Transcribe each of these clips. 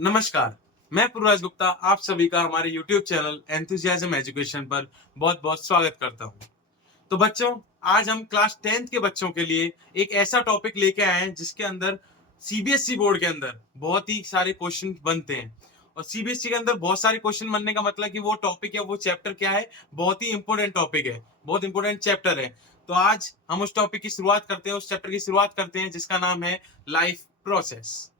नमस्कार, मैं पूर्वराज गुप्ता आप सभी का हमारे YouTube चैनल एंथुसियाज्म एजुकेशन पर बहुत-बहुत स्वागत करता हूं। तो बच्चों, आज हम क्लास 10th के बच्चों के लिए एक ऐसा टॉपिक लेके आए हैं जिसके अंदर सीबीएसई बोर्ड के अंदर बहुत ही सारे क्वेश्चन बनते हैं। और सीबीएसई के अंदर बहुत सारे क्वेश्चन बनने का मतलब कि वो टॉपिक या वो चैप्टर क्या है, बहुत ही इंपॉर्टेंट टॉपिक है, बहुत इंपॉर्टेंट चैप्टर है। तो आज हम उस टॉपिक की शुरुआत करते हैं, उस चैप्टर की शुरुआत करते हैं जिसका नाम है लाइफ प्रोसेस।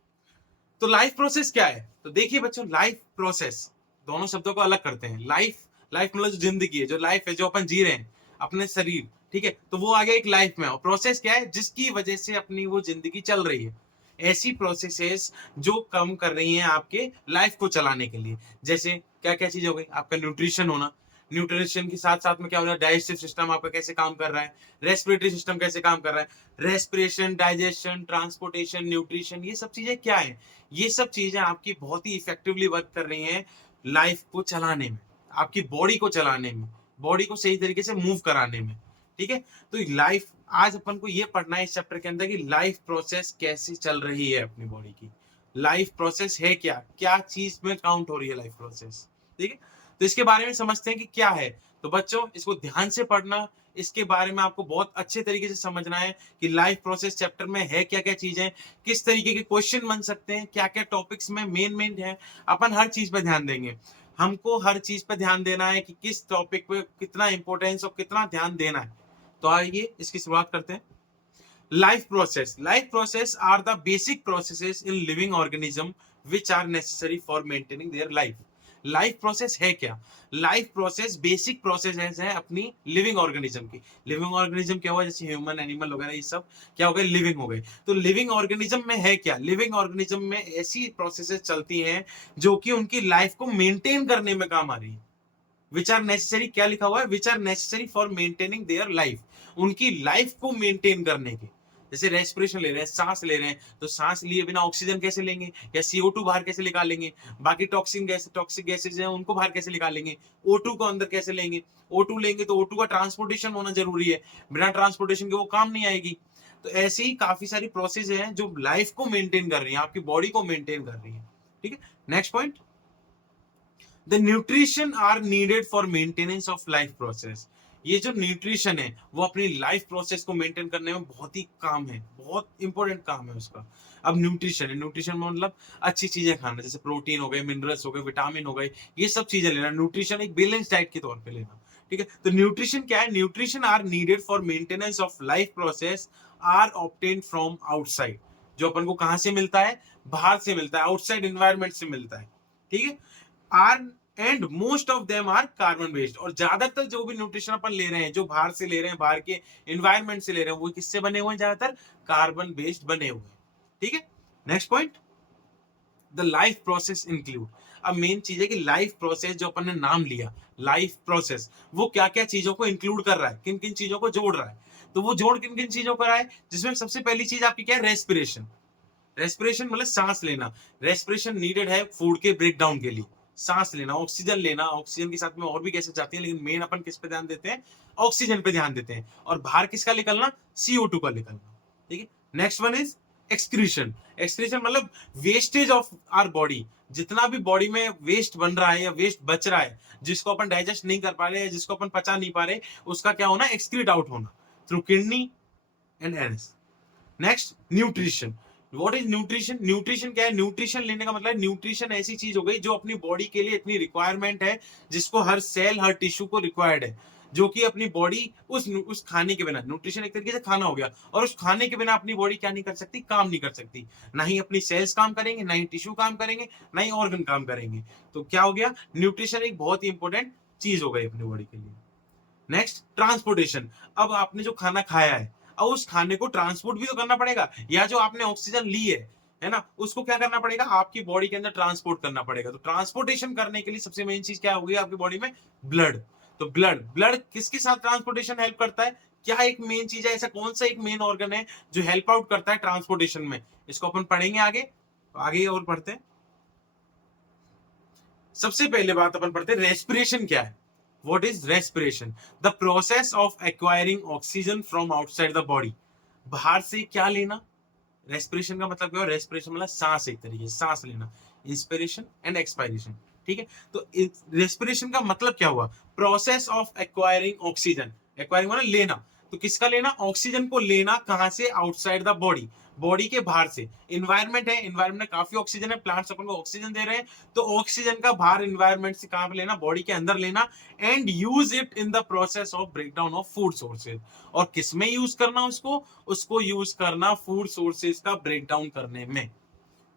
तो लाइफ प्रोसेस क्या है? तो देखिए बच्चों, लाइफ प्रोसेस दोनों शब्दों को अलग करते हैं। लाइफ लाइफ मतलब जो जिंदगी है, जो लाइफ है, जो अपन जी रहे हैं अपने शरीर, ठीक है, तो वो आ गया एक लाइफ में। और प्रोसेस क्या है? जिसकी वजह से अपनी वो जिंदगी चल रही है। ऐसी प्रोसेसेस जो कम कर रही हैं आपके लाइफ को चलाने के लिए। जैसे क्या क्या चीज हो गई? आपका न्यूट्रिशन होना, न्यूट्रिशन के साथ साथ में क्या हो रहा है? डाइजेस्टिव सिस्टम आपका कैसे काम कर रहा है, रेस्पिरेटरी सिस्टम कैसे काम कर रहा है, रेस्पिरेशन, डाइजेशन, ट्रांसपोर्टेशन, न्यूट्रिशन, ये सब चीजें क्या है? ये सब चीजें आपकी बहुत ही इफेक्टिवली वर्क कर रही हैं लाइफ को चलाने में, आपकी बॉडी को चलाने में, बॉडी को सही तरीके से मूव कराने में। ठीक है, तो लाइफ, आज अपन को ये पढ़ना है इस चैप्टर के अंदर कि लाइफ प्रोसेस कैसे चल रही है अपनी बॉडी की। लाइफ प्रोसेस है क्या, क्या चीज में काउंट हो रही है लाइफ प्रोसेस। ठीक है, तो इसके बारे में समझते हैं कि क्या है। तो बच्चों, इसको ध्यान से पढ़ना, इसके बारे में आपको बहुत अच्छे तरीके से समझना है कि लाइफ प्रोसेस चैप्टर में है क्या क्या चीजें, किस तरीके के क्वेश्चन बन सकते हैं, क्या क्या टॉपिक्स में मेन मेन है। अपन हर चीज पे ध्यान देंगे, हमको हर चीज पे ध्यान देना है कि किस टॉपिक पे कितना इंपॉर्टेंस और कितना ध्यान देना है। तो आइए इसकी शुरुआत करते हैं। Life process are the basic processes in living organism which are necessary for maintaining their life. Life process है क्या? लाइफ प्रोसेस बेसिक प्रोसेस है अपनी लिविंग ऑर्गेनिज्म की। लिविंग ऑर्गेनिज्म क्या हुआ? जैसे ह्यूमन, एनिमल वगैरह, ये सब क्या हो गए? लिविंग हो गए। तो लिविंग ऑर्गेनिज्म में है क्या? लिविंग ऑर्गेनिज्म में ऐसी प्रोसेसेस चलती हैं जो कि उनकी लाइफ को मेंटेन करने में काम आ रही है। विच आर नेसेसरी, क्या लिखा हुआ है? Which are necessary for maintaining their life, उनकी लाइफ को मेंटेन करने के। जैसे रेस्पिरेशन ले रहे हैं, सांस ले रहे हैं, तो सांस लिए बिना ऑक्सीजन कैसे लेंगे, या CO2 बाहर कैसे निकालेंगे, बाकी टॉक्सिक गैसेज हैं उनको बाहर कैसे निकालेंगे, O2 को अंदर कैसे लेंगे, O2 लेंगे तो O2 का ट्रांसपोर्टेशन होना जरूरी है, बिना ट्रांसपोर्टेशन के वो काम नहीं आएगी। तो ऐसी ही काफी सारी प्रोसेस हैं जो लाइफ को मेंटेन कर रही है, आपकी बॉडी को मेंटेन कर रही है। ठीक है, next point, the nutrition are needed for maintenance of life process. ये जो न्यूट्रिशन है वो अपनी लाइफ प्रोसेस को मेंटेन करने में बहुत ही काम है, बहुत इंपॉर्टेंट काम है उसका। अब न्यूट्रिशन है, न्यूट्रिशन मतलब अच्छी चीजें खाना, जैसे प्रोटीन हो गए, मिनरल्स हो गए, विटामिन हो गए, ये सब चीजें लेना। न्यूट्रिशन एक बैलेंस डाइट के तौर पे लेना। ठीक है, तो न्यूट्रिशन क्या है? Nutrition are needed for maintenance of life process are obtained from outside. जो अपन को कहां से मिलता है? बाहर से मिलता है, आउटसाइड एनवायरमेंट से मिलता है। ठीक है, are and most of them are carbon based. और ज्यादातर जो भी न्यूट्रिशन अपन ले रहे हैं, जो बाहर से ले रहे हैं, बाहर के एनवायरमेंट से ले रहे हैं, वो किससे बने हुए हैं? ज्यादातर कार्बन बेस्ड बने हुए हैं। ठीक है, next point, the life process include. अब मेन चीज है कि लाइफ प्रोसेस जो अपन ने नाम लिया, लाइफ प्रोसेस, वो क्या क्या चीजों को इंक्लूड कर रहा है, किन किन चीजों को जोड़ रहा है। तो वो जोड़ किन किन चीजों कर रहा है? जिसमें सबसे पहली चीज आपकी क्या है? रेस्पिरेशन। रेस्पिरेशन मतलब सांस लेना। रेस्पिरेशन नीडेड है फूड के ब्रेक डाउन के लिए। सांस लेना, ऑक्सीजन लेना, ऑक्सीजन के साथ में और भी गैसेस जाती हैं, लेकिन मेन अपन किस पे ध्यान देते हैं? ऑक्सीजन पे ध्यान देते हैं। और बाहर किसका निकलना? CO2 का निकलना। ठीक है, next one is excretion. Excretion मतलब वेस्टेज ऑफ आवर बॉडी। जितना भी बॉडी में वेस्ट बन रहा है या वेस्ट बच रहा है, जिसको अपन डाइजेस्ट नहीं कर पा रहे, जिसको अपन पचा नहीं पा रहे, उसका क्या होना? एक्सक्रीट आउट होना through kidney and anus. Next, nutrition. What is nutrition? Nutrition क्या है? न्यूट्रिशन लेने का मतलब, न्यूट्रिशन ऐसी चीज हो गई जो अपनी बॉडी के लिए इतनी रिक्वायरमेंट है, जिसको हर सेल, हर टिश्यू को रिक्वायर्ड है, जो कि अपनी बॉडी उस खाने के बिना, न्यूट्रिशन एक तरीके से खाना हो गया, और उस खाने के बिना अपनी बॉडी क्या नहीं कर सकती? काम नहीं कर सकती। ना ही अपनी सेल्स काम करेंगे, ना ही टिश्यू काम करेंगे, ना ही ऑर्गन काम करेंगे। तो क्या हो गया? न्यूट्रिशन एक बहुत ही इंपॉर्टेंट चीज हो गई अपनी बॉडी के लिए। Next, transportation. अब आपने जो खाना खाया है, अब उस खाने को ट्रांसपोर्ट भी तो करना पड़ेगा, या जो आपने ऑक्सीजन ली है ना, उसको क्या करना पड़ेगा? आपकी बॉडी के अंदर ट्रांसपोर्ट करना पड़ेगा। तो ट्रांसपोर्टेशन करने के लिए सबसे मेन चीज क्या होगी आपकी बॉडी में? ब्लड। तो ब्लड ब्लड किसके साथ ट्रांसपोर्टेशन हेल्प करता है? क्या एक मेन चीज है, ऐसा कौन सा एक मेन ऑर्गन है जो हेल्प आउट करता है ट्रांसपोर्टेशन में? इसको अपन पढ़ेंगे आगे, आगे और पढ़ते हैं। सबसे पहले बात अपन पढ़ते हैं, रेस्पिरेशन क्या है? What is respiration? The process of acquiring oxygen from outside the body. बाहर से क्या लेना? रेस्पिरेशन का मतलब क्या है? रेस्पिरेशन मतलब सांस, एक तरीके से सांस लेना। Inspiration and expiration. ठीक है, तो रेस्पिरेशन का मतलब क्या हुआ? Process of acquiring oxygen. Acquiring मतलब लेना, तो किसका लेना? ऑक्सीजन को लेना। कहां से? आउटसाइड द बॉडी, बॉडी के बाहर से। इन्वायरमेंट है, इन्वायरमेंट में काफी ऑक्सीजन है, प्लांट्स अपन को ऑक्सीजन दे रहे हैं, तो ऑक्सीजन का बाहर इन्वायरमेंट से कहां पे लेना? बॉडी के अंदर लेना, and use it in the process of breakdown of food sources. और किसमें यूज करना उसको? उसको यूज करना फूड सोर्सेज का ब्रेकडाउन करने में।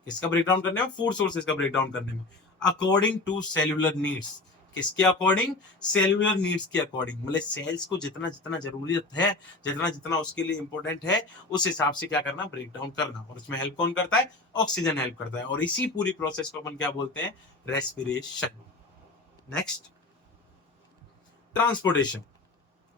किसका ब्रेकडाउन करने में? फूड सोर्सेज का ब्रेकडाउन करने में, अकॉर्डिंग टू सेल्यूलर नीड्स। किसके अकॉर्डिंग? सेल्यूलर नीड्स के अकॉर्डिंग। मतलब सेल्स को जितना जितना जरूरत है, जितना जितना उसके लिए इंपॉर्टेंट है, उस हिसाब से क्या करना? ब्रेकडाउन करना। और इसमें हेल्प कौन करता है? ऑक्सीजन हेल्प करता है। और इसी पूरी प्रोसेस को अपन क्या बोलते हैं? Respiration. Next, transportation.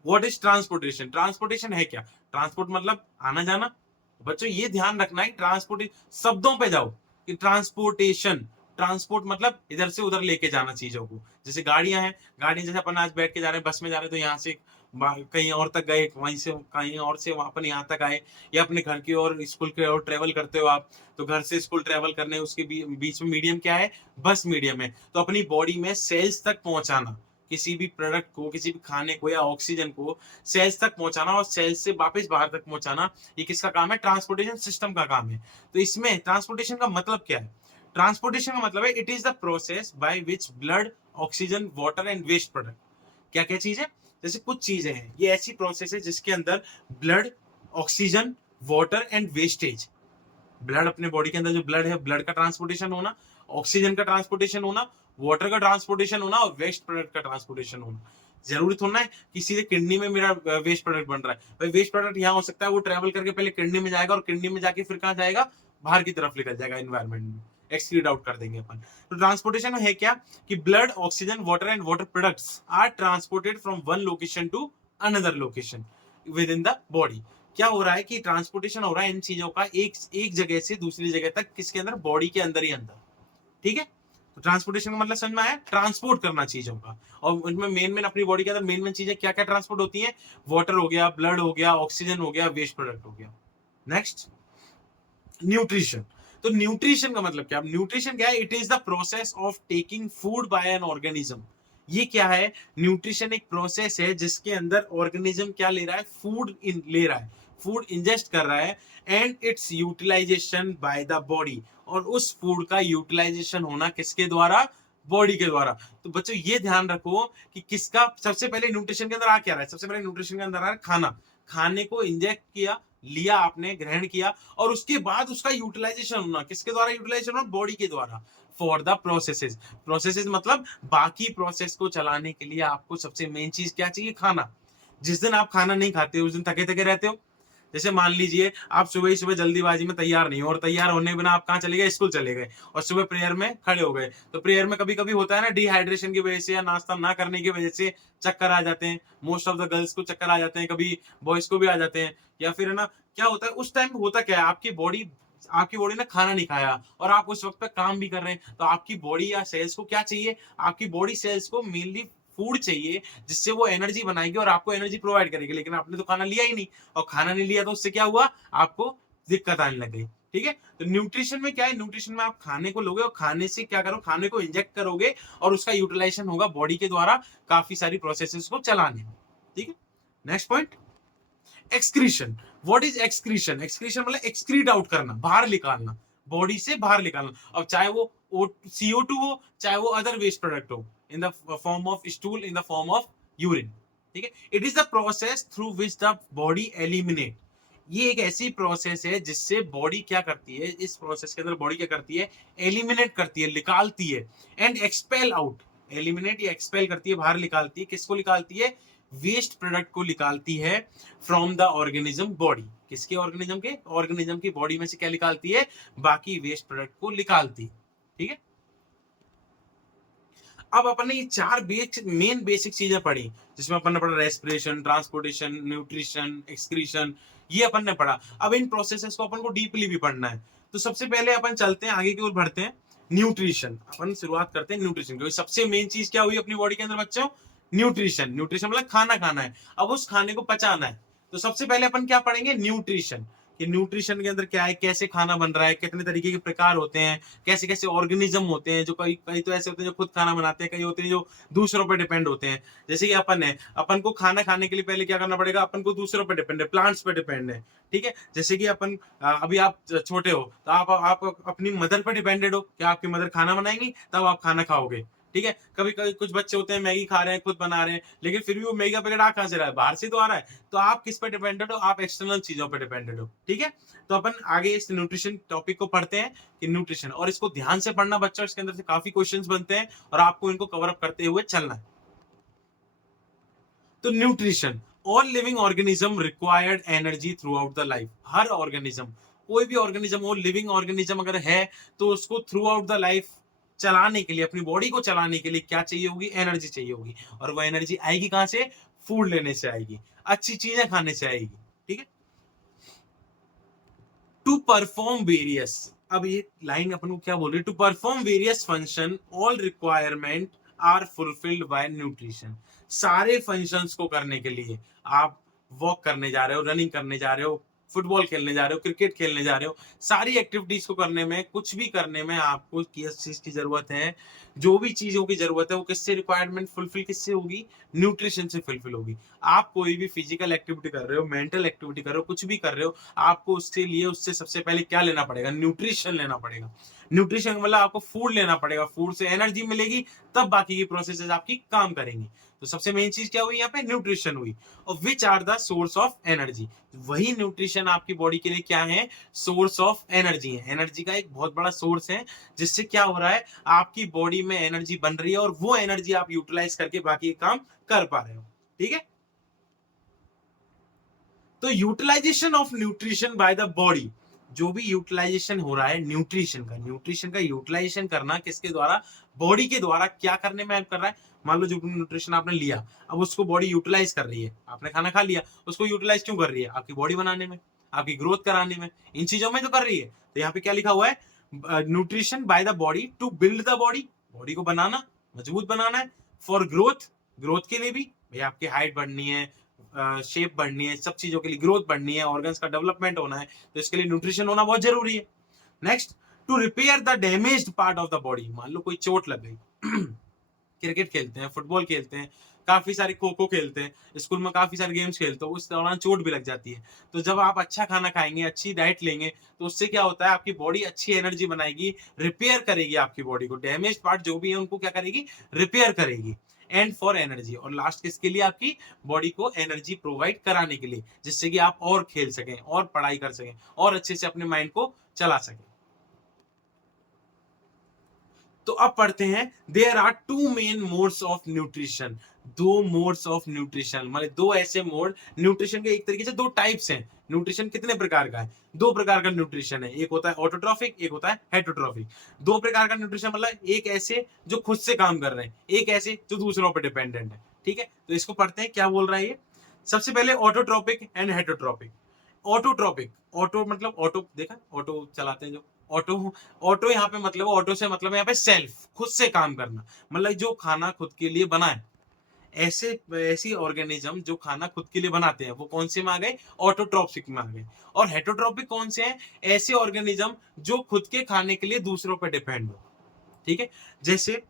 What is transportation? Transportation है क्या? ट्रांसपोर्ट मतलब आना जाना। बच्चों ये ध्यान रखना है, ट्रांसपोर्ट शब्दों पे जाओ कि ट्रांसपोर्टेशन, ट्रांसपोर्ट मतलब इधर से उधर लेके जाना चीजों को। जैसे गाड़ियां हैं, गाड़ियां जैसे अपन आज बैठ के जा रहे हैं, बस में जा रहे हैं, तो यहाँ से कहीं और तक गए, वहीं से कहीं और से अपन यहाँ तक आए, या अपने घर की ओर, स्कूल की ओर ट्रेवल करते हो आप, तो घर से स्कूल ट्रेवल करने उसके बीच में मीडियम क्या है? बस मीडियम है। तो अपनी बॉडी में सेल्स तक पहुंचाना किसी भी प्रोडक्ट को, किसी भी खाने को या ऑक्सीजन को सेल्स तक पहुंचाना और सेल्स से वापस बाहर तक पहुंचाना, ये किसका काम है? ट्रांसपोर्टेशन सिस्टम का काम है। तो इसमें ट्रांसपोर्टेशन का मतलब क्या है? ट्रांसपोर्टेशन का मतलब है it is the process by which blood, oxygen, water and waste product. क्या क्या चीज है? जैसे कुछ चीजें हैं, ये ऐसी प्रोसेस है जिसके अंदर blood, oxygen, water and wastage, blood, अपने बॉडी के अंदर जो ब्लड है, ब्लड का ट्रांसपोर्टेशन होना, ऑक्सीजन का ट्रांसपोर्टेशन होना, वाटर का ट्रांसपोर्टेशन होना और वेस्ट प्रोडक्ट का ट्रांसपोर्टेशन होना। जरूरी थोड़ा है कि सीधे किडनी में मेरा वेस्ट प्रोडक्ट बन रहा है। भाई वेस्ट प्रोडक्ट यहाँ हो सकता है वो ट्रेवल करके पहले किडनी में जाएगा, और किडनी में जाके फिर कहाँ जाएगा? बाहर की तरफ निकल जाएगा, एनवायरमेंट में एक्सक्रीट आउट कर देंगे अपन। तो ट्रांसपोर्टेशन में है क्या कि blood, oxygen, water and water products are transported from one location to another location within the body. क्या हो रहा है कि ट्रांसपोर्टेशन हो रहा है इन चीजों का एक एक जगह से दूसरी जगह तक, किसके अंदर? बॉडी के अंदर ही अंदर। ठीक है, तो ट्रांसपोर्टेशन का मतलब समझ में आया? ट्रांसपोर्ट करना चीजों का। और उनमें मेन मेन अपनी बॉडी के अंदर मेन मेन चीजें क्या क्या ट्रांसपोर्ट होती हैं? वाटर हो गया, ब्लड हो गया, ऑक्सीजन हो गया, वेस्ट प्रोडक्ट हो गया। Next, nutrition. तो न्यूट्रिशन का मतलब क्या? न्यूट्रिशन क्या है? It is the process of taking food by an organism. ये क्या है? न्यूट्रिशन एक प्रोसेस है जिसके अंदर ऑर्गेनिज्म क्या ले रहा है? फूड ले रहा है, फूड इंजेस्ट कर रहा है, and its utilization by the body. और उस फूड का यूटिलाइजेशन होना किसके द्वारा? बॉडी के द्वारा। तो बच्चों ये ध्यान रखो कि किसका सबसे पहले न्यूट्रिशन के अंदर आ क्या रहा है? सबसे पहले न्यूट्रिशन के अंदर आ रहा है खाना। खाने को इंजेक्ट किया, लिया आपने, ग्रहण किया, और उसके बाद उसका यूटिलाइजेशन होना किसके द्वारा? यूटिलाइजेशन होना बॉडी के द्वारा, फॉर द प्रोसेसेस। प्रोसेसेस मतलब बाकी प्रोसेस को चलाने के लिए आपको सबसे मेन चीज क्या चाहिए? खाना। जिस दिन आप खाना नहीं खाते उस दिन थके थके रहते हो। जैसे मान लीजिए आप सुबह ही सुबह जल्दीबाजी में तैयार नहीं हो, और तैयार होने बिना आप कहाँ चले गए? स्कूल चले गए, और सुबह प्रेयर में खड़े हो गए। तो प्रेयर में कभी कभी होता है ना, डिहाइड्रेशन की वजह से या नाश्ता ना करने की वजह से चक्कर आ जाते हैं। मोस्ट ऑफ द गर्ल्स को चक्कर आ जाते हैं, कभी बॉयज को भी आ जाते हैं। या फिर है ना, क्या होता है उस टाइम? होता क्या है, आपकी बॉडी ने खाना नहीं खाया और आप उस वक्त पे काम भी कर रहे हैं, तो आपकी बॉडी या सेल्स को क्या चाहिए? आपकी बॉडी सेल्स को मेनली फूड चाहिए, जिससे वो एनर्जी बनाएगी और आपको एनर्जी प्रोवाइड करेगी। लेकिन आपने तो खाना लिया ही नहीं, और खाना नहीं लिया तो उससे क्या हुआ? आपको दिक्कत आने लग गई। ठीक है, तो न्यूट्रिशन में क्या है? न्यूट्रिशन में आप खाने को लोगे और खाने से क्या करो? खाने को इंजेक्ट करोगे और उसका यूटिलाइजेशन होगा बॉडी के द्वारा काफी सारी प्रोसेसेस को चलाने में। ठीक है, next point, excretion. What is excretion? Excretion मतलब एक्सक्रीट आउट करना, बाहर निकालना, बॉडी से बाहर निकालना। अब चाहे वो CO2 हो, चाहे वो अदर वेस्ट प्रोडक्ट हो, in the form of stool, in the form of urine. ठीक है, it is the process through which the body eliminate. ये एक ऐसी प्रोसेस है जिससे बॉडी क्या करती है? इस प्रोसेस के अंदर बॉडी क्या करती है? एलिमिनेट करती है, निकालती है, एंड एक्सपेल आउट। एलिमिनेट या एक्सपेल करती है, बाहर निकालती है। किसको निकालती है? वेस्ट प्रोडक्ट को निकालती है फ्रॉम द ऑर्गेनिज्म बॉडी। किसके? ऑर्गेनिज्म के। ऑर्गेनिज्म की बॉडी में से क्या निकालती है? बाकी वेस्ट प्रोडक्ट को निकालती है। ठीक है, अब अपन ने ये चार मेन बेसिक चीजें पढ़ी, जिसमें अपन ने पढ़ा रेस्पिरेशन, ट्रांसपोर्टेशन, न्यूट्रिशन, एक्सक्रीशन, ये अपन ने पढ़ा। अब इन प्रोसेसेस को अपन को डीपली भी पढ़ना है। तो सबसे पहले अपन चलते हैं आगे की ओर, बढ़ते हैं न्यूट्रिशन। अपन शुरुआत करते हैं न्यूट्रिशन, क्योंकि सबसे मेन चीज क्या हुई अपनी बॉडी के अंदर बच्चों? न्यूट्रिशन। न्यूट्रिशन मतलब खाना खाना है, अब उस खाने को पचाना है। तो सबसे पहले अपन क्या पढ़ेंगे? न्यूट्रिशन, कि न्यूट्रिशन के अंदर क्या है, कैसे खाना बन रहा है, कितने तरीके के प्रकार होते हैं, कैसे कैसे ऑर्गेनिज्म होते हैं, जो कई कई तो ऐसे होते हैं जो खुद खाना बनाते हैं, कई होते हैं जो दूसरों पर डिपेंड होते हैं। जैसे कि अपन है, अपन को खाना खाने के लिए पहले क्या करना पड़ेगा, अपन को दूसरों पर डिपेंड है, प्लांट्स पे डिपेंड है। ठीक है, जैसे कि अपन अभी आप छोटे हो तो आप अपनी मदर पर डिपेंडेड हो, क्या आपकी मदर खाना बनाएंगी तब आप खाना खाओगे। ठीक है, कभी कभी कुछ बच्चे होते हैं मैगी खा रहे हैं, खुद बना रहे हैं, लेकिन फिर भी वो मैगी का पैकेट आ कहां से रहा है, बाहर से तो आ रहा है। तो आप किस पे डिपेंडेड हो, आप एक्सटर्नल चीजों पे डिपेंडेड हो। ठीक है, तो अपन आगे इस न्यूट्रिशन टॉपिक को पढ़ते हैं कि न्यूट्रिशन, और इसको ध्यान से पढ़ना बच्चों, इसके अंदर से काफी क्वेश्चंस बनते हैं और आपको इनको कवर अप करते हुए चलना है। तो nutrition, all living organism required energy through out the life. Her organism, कोई भी ऑर्गेनिज्म हो, लिविंग ऑर्गेनिज्म अगर है, तो उसको थ्रू आउट द लाइफ चलाने के लिए, अपनी बॉडी को चलाने के लिए क्या चाहिए होगी, एनर्जी चाहिए होगी। और वो एनर्जी आएगी कहां से, फूड लेने से आएगी, अच्छी चीजें खाने से आएगी। ठीक है, टू परफॉर्म वेरियस, अब ये लाइन अपन को क्या बोल रही है, to perform various function all requirement are fulfilled by nutrition. सारे फंक्शंस को करने के लिए, आप वॉक करने जा रहे हो, रनिंग करने जा रहे हो, फुटबॉल खेलने जा रहे हो, क्रिकेट खेलने जा रहे हो, सारी एक्टिविटीज को करने में, कुछ भी करने में आपको किस चीज की जरूरत है, जो भी चीजों की जरूरत है, वो किससे रिक्वायरमेंट फुलफिल किससे होगी, न्यूट्रिशन से फुलफिल होगी। आप कोई भी फिजिकल एक्टिविटी कर रहे हो, मेंटल एक्टिविटी कर रहे हो, कुछ भी कर रहे हो, आपको उसके लिए, उससे सबसे पहले क्या लेना पड़ेगा, न्यूट्रिशन लेना पड़ेगा। न्यूट्रिशन मतलब आपको फूड लेना पड़ेगा, फूड से एनर्जी मिलेगी, तब बाकी की प्रोसेसेस आपकी काम करेंगी। तो सबसे मेन चीज क्या हुई यहाँ पे, न्यूट्रिशन हुई। और which are the source of energy, वही न्यूट्रिशन आपकी बॉडी के लिए क्या है, सोर्स ऑफ एनर्जी है। एनर्जी का एक बहुत बड़ा सोर्स है, जिससे क्या हो रहा है, आपकी बॉडी में एनर्जी बन रही है और वो एनर्जी आप यूटिलाइज करके बाकी काम कर पा रहे हो। ठीक है, तो utilization of nutrition by the body, जो भी यूटिलाइजेशन हो रहा है न्यूट्रिशन का, न्यूट्रिशन का यूटिलाइजेशन करना किसके द्वारा, बॉडी के द्वारा। क्या करने में हेल्प कर रहा है, मान लो जो न्यूट्रिशन आपने लिया, अब उसको बॉडी यूटिलाइज कर रही है, आपने खाना खा लिया, उसको यूटिलाइज क्यों कर रही है, आपकी बॉडी बनाने में, आपकी ग्रोथ कराने में, इन चीजों में तो कर रही है। तो यहाँ पे क्या लिखा हुआ है, nutrition by the body to build the body, body को बनाना, मजबूत बनाना है। फॉर ग्रोथ, ग्रोथ के लिए भी, भाई आपकी हाइट बढ़नी है, शेप बढ़नी है, सब चीजों के लिए ग्रोथ बढ़नी है, ऑर्गन्स का डेवलपमेंट होना है, तो इसके लिए न्यूट्रिशन होना बहुत जरूरी है। Next, to repair the damaged part of the body, मान लो कोई चोट लग गई क्रिकेट खेलते हैं, फुटबॉल खेलते हैं, काफी सारे खो खो खेलते हैं, स्कूल में काफी सारे गेम्स खेलते हो, उस दौरान चोट भी लग जाती है। तो जब आप अच्छा खाना खाएंगे, अच्छी डाइट लेंगे, तो उससे क्या होता है, आपकी बॉडी अच्छी एनर्जी बनाएगी, रिपेयर करेगी आपकी बॉडी को, डैमेज पार्ट जो भी है उनको क्या करेगी, रिपेयर करेगी। एंड फॉर एनर्जी, और लास्ट किसके लिए, आपकी बॉडी को एनर्जी प्रोवाइड कराने के लिए, जिससे कि आप और खेल सकें, और पढ़ाई कर सकें, और अच्छे से अपने माइंड को चला सकें। तो अब पढ़ते हैं, there are two main modes of nutrition. दो मोड्स ऑफ न्यूट्रिशन, मतलब दो ऐसे मोड न्यूट्रिशन के, एक तरीके से दो टाइप्स हैं। न्यूट्रिशन कितने प्रकार का है, दो प्रकार का न्यूट्रिशन है, एक होता है ऑटोट्रॉफिक, एक होता है हेटरोट्रॉफिक। दो प्रकार का न्यूट्रिशन मतलब एक ऐसे जो खुद से काम कर रहे हैं, एक ऐसे जो दूसरों पर डिपेंडेंट है। ठीक है, तो इसको पढ़ते हैं क्या बोल रहा है ये। सबसे पहले autotrophic and heterotrophic. Autotrophic, auto मतलब ऑटो, देखा ऑटो चलाते हैं जो, ऑटो, ऑटो यहाँ पे मतलब, ऑटो से मतलब यहाँ पे सेल्फ, खुद से काम करना, मतलब जो खाना खुद के लिए बनाए, ऐसे ऐसी ऑर्गेनिज्म जो खाना खुद के लिए बनाते हैं, वो कौन से में आ गए, ऑटोट्रॉपिक में आ गए। और हेटरोट्रॉपिक कौन से हैं, ऐसे ऑर्गेनिज्म जो खुद के खाने के लिए दूसरों पर डिपेंड हो। ठीक है, जैसे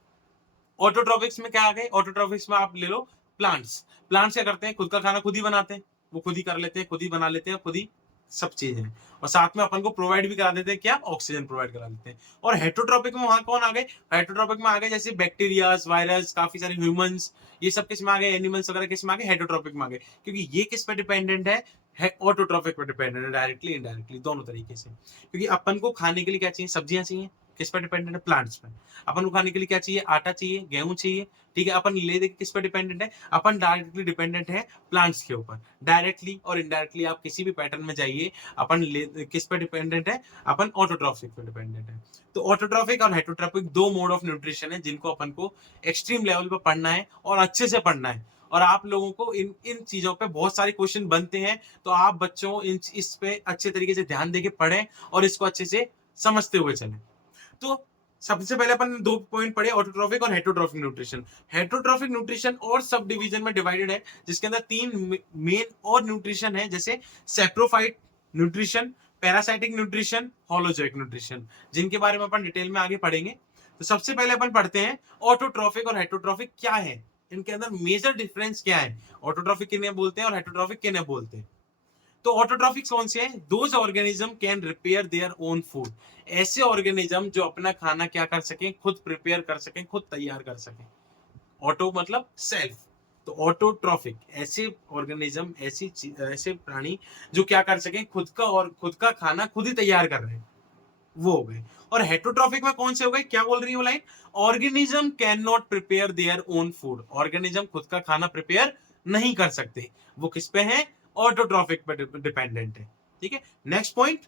ऑटोट्रॉपिक्स में क्या आ गए, ऑटोट्रॉपिक्स में आप ले लो प्लांट्स। प्लांट्स क्या करते हैं, खुद का खाना खुद ही बनाते हैं, वो खुद ही कर लेते हैं, खुद ही बना लेते हैं, खुद ही सब चीजें, और साथ में अपन को प्रोवाइड भी करा देते हैं, क्या, ऑक्सीजन प्रोवाइड करा देते हैं। और हेटरोट्रॉपिक में वहां कौन आ गए, हेटरोट्रॉपिक में आ गए जैसे बैक्टीरियाज, वायरस, काफी सारे ह्यूमंस, ये सब किस में आ गए, एनिमल्स वगैरह किस में आ गए, हेटरोट्रॉपिक में आ गए। क्योंकि ये किस पे डिपेंडेंट है, ऑटोट्रॉपिक पे डिपेंडेंट है, डायरेक्टली इनडायरेक्टली दोनों तरीके से। क्योंकि अपन को खाने के लिए क्या चाहिए, सब्जियां चाहिए, किस पे डिपेंडेंट है, प्लांट्स पे। अपन को खाने के लिए क्या चाहिए, आटा चाहिए, गेहूं चाहिए। ठीक है, अपन ले दे किस पे डिपेंडेंट है, अपन डायरेक्टली डिपेंडेंट है प्लांट्स के ऊपर। डायरेक्टली और इनडायरेक्टली आप किसी भी पैटर्न में जाइए, अपन किस पे डिपेंडेंट है, अपन ऑटोट्रॉफिक पे डिपेंडेंट है। तो ऑटोट्रॉफिक और हेटरोट्रॉफिक दो मोड ऑफ न्यूट्रिशन है, जिनको अपन को एक्सट्रीम लेवल पे पढ़ना है और अच्छे से पढ़ना है। और आप लोगों को इन इन चीजों पे बहुत सारे क्वेश्चन बनते हैं, तो आप बच्चों इस पे अच्छे तरीके से ध्यान देके पढ़ें और इसको अच्छे से समझते हुए चलें। तो सबसे पहले अपन दो पॉइंट पढ़े, ऑटोट्रॉफिक और हेटरोट्रॉफिक न्यूट्रिशन। हेटरोट्रॉफिक न्यूट्रिशन और सब डिवीजन में डिवाइडेड है, जिसके अंदर तीन मेन और न्यूट्रिशन है, जैसे saprophyte, nutrition, parasitic nutrition, holozoic nutrition, जिनके बारे में अपन डिटेल में आगे पढ़ेंगे। तो सबसे पहले अपन पढ़ते हैं ऑटोट्रॉफिक और हेटरोट्रॉफिक क्या है, इनके अंदर मेजर डिफरेंस क्या है, ऑटोट्रॉफिक किन्हें बोलते हैं और हेटरोट्रॉफिक किन्हें बोलते हैं। तो ऑटोट्रॉफिक कौन से हैं? Those organism can repair their own food, ऐसे ऑर्गेनिज्म जो अपना खाना क्या कर सकें, खुद प्रिपेयर कर सकें, खुद तैयार कर सकें। ऑटो मतलब सेल्फ, तो ऑटोट्रॉफिक ऐसे ऑर्गेनिज्म, ऐसे प्राणी जो क्या कर सकें, खुद का और खुद का खाना खुद ही तैयार कर रहे हैं, वो हो गए। और हेटरोट्रॉफिक में कौन से हो गए, क्या बोल रही है वो line, organism can not prepare their own food, organism खुद का खाना प्रिपेयर नहीं कर सकते, वो किस पे है, ऑटोट्रॉफिक पे डिपेंडेंट है। ठीक है, next point,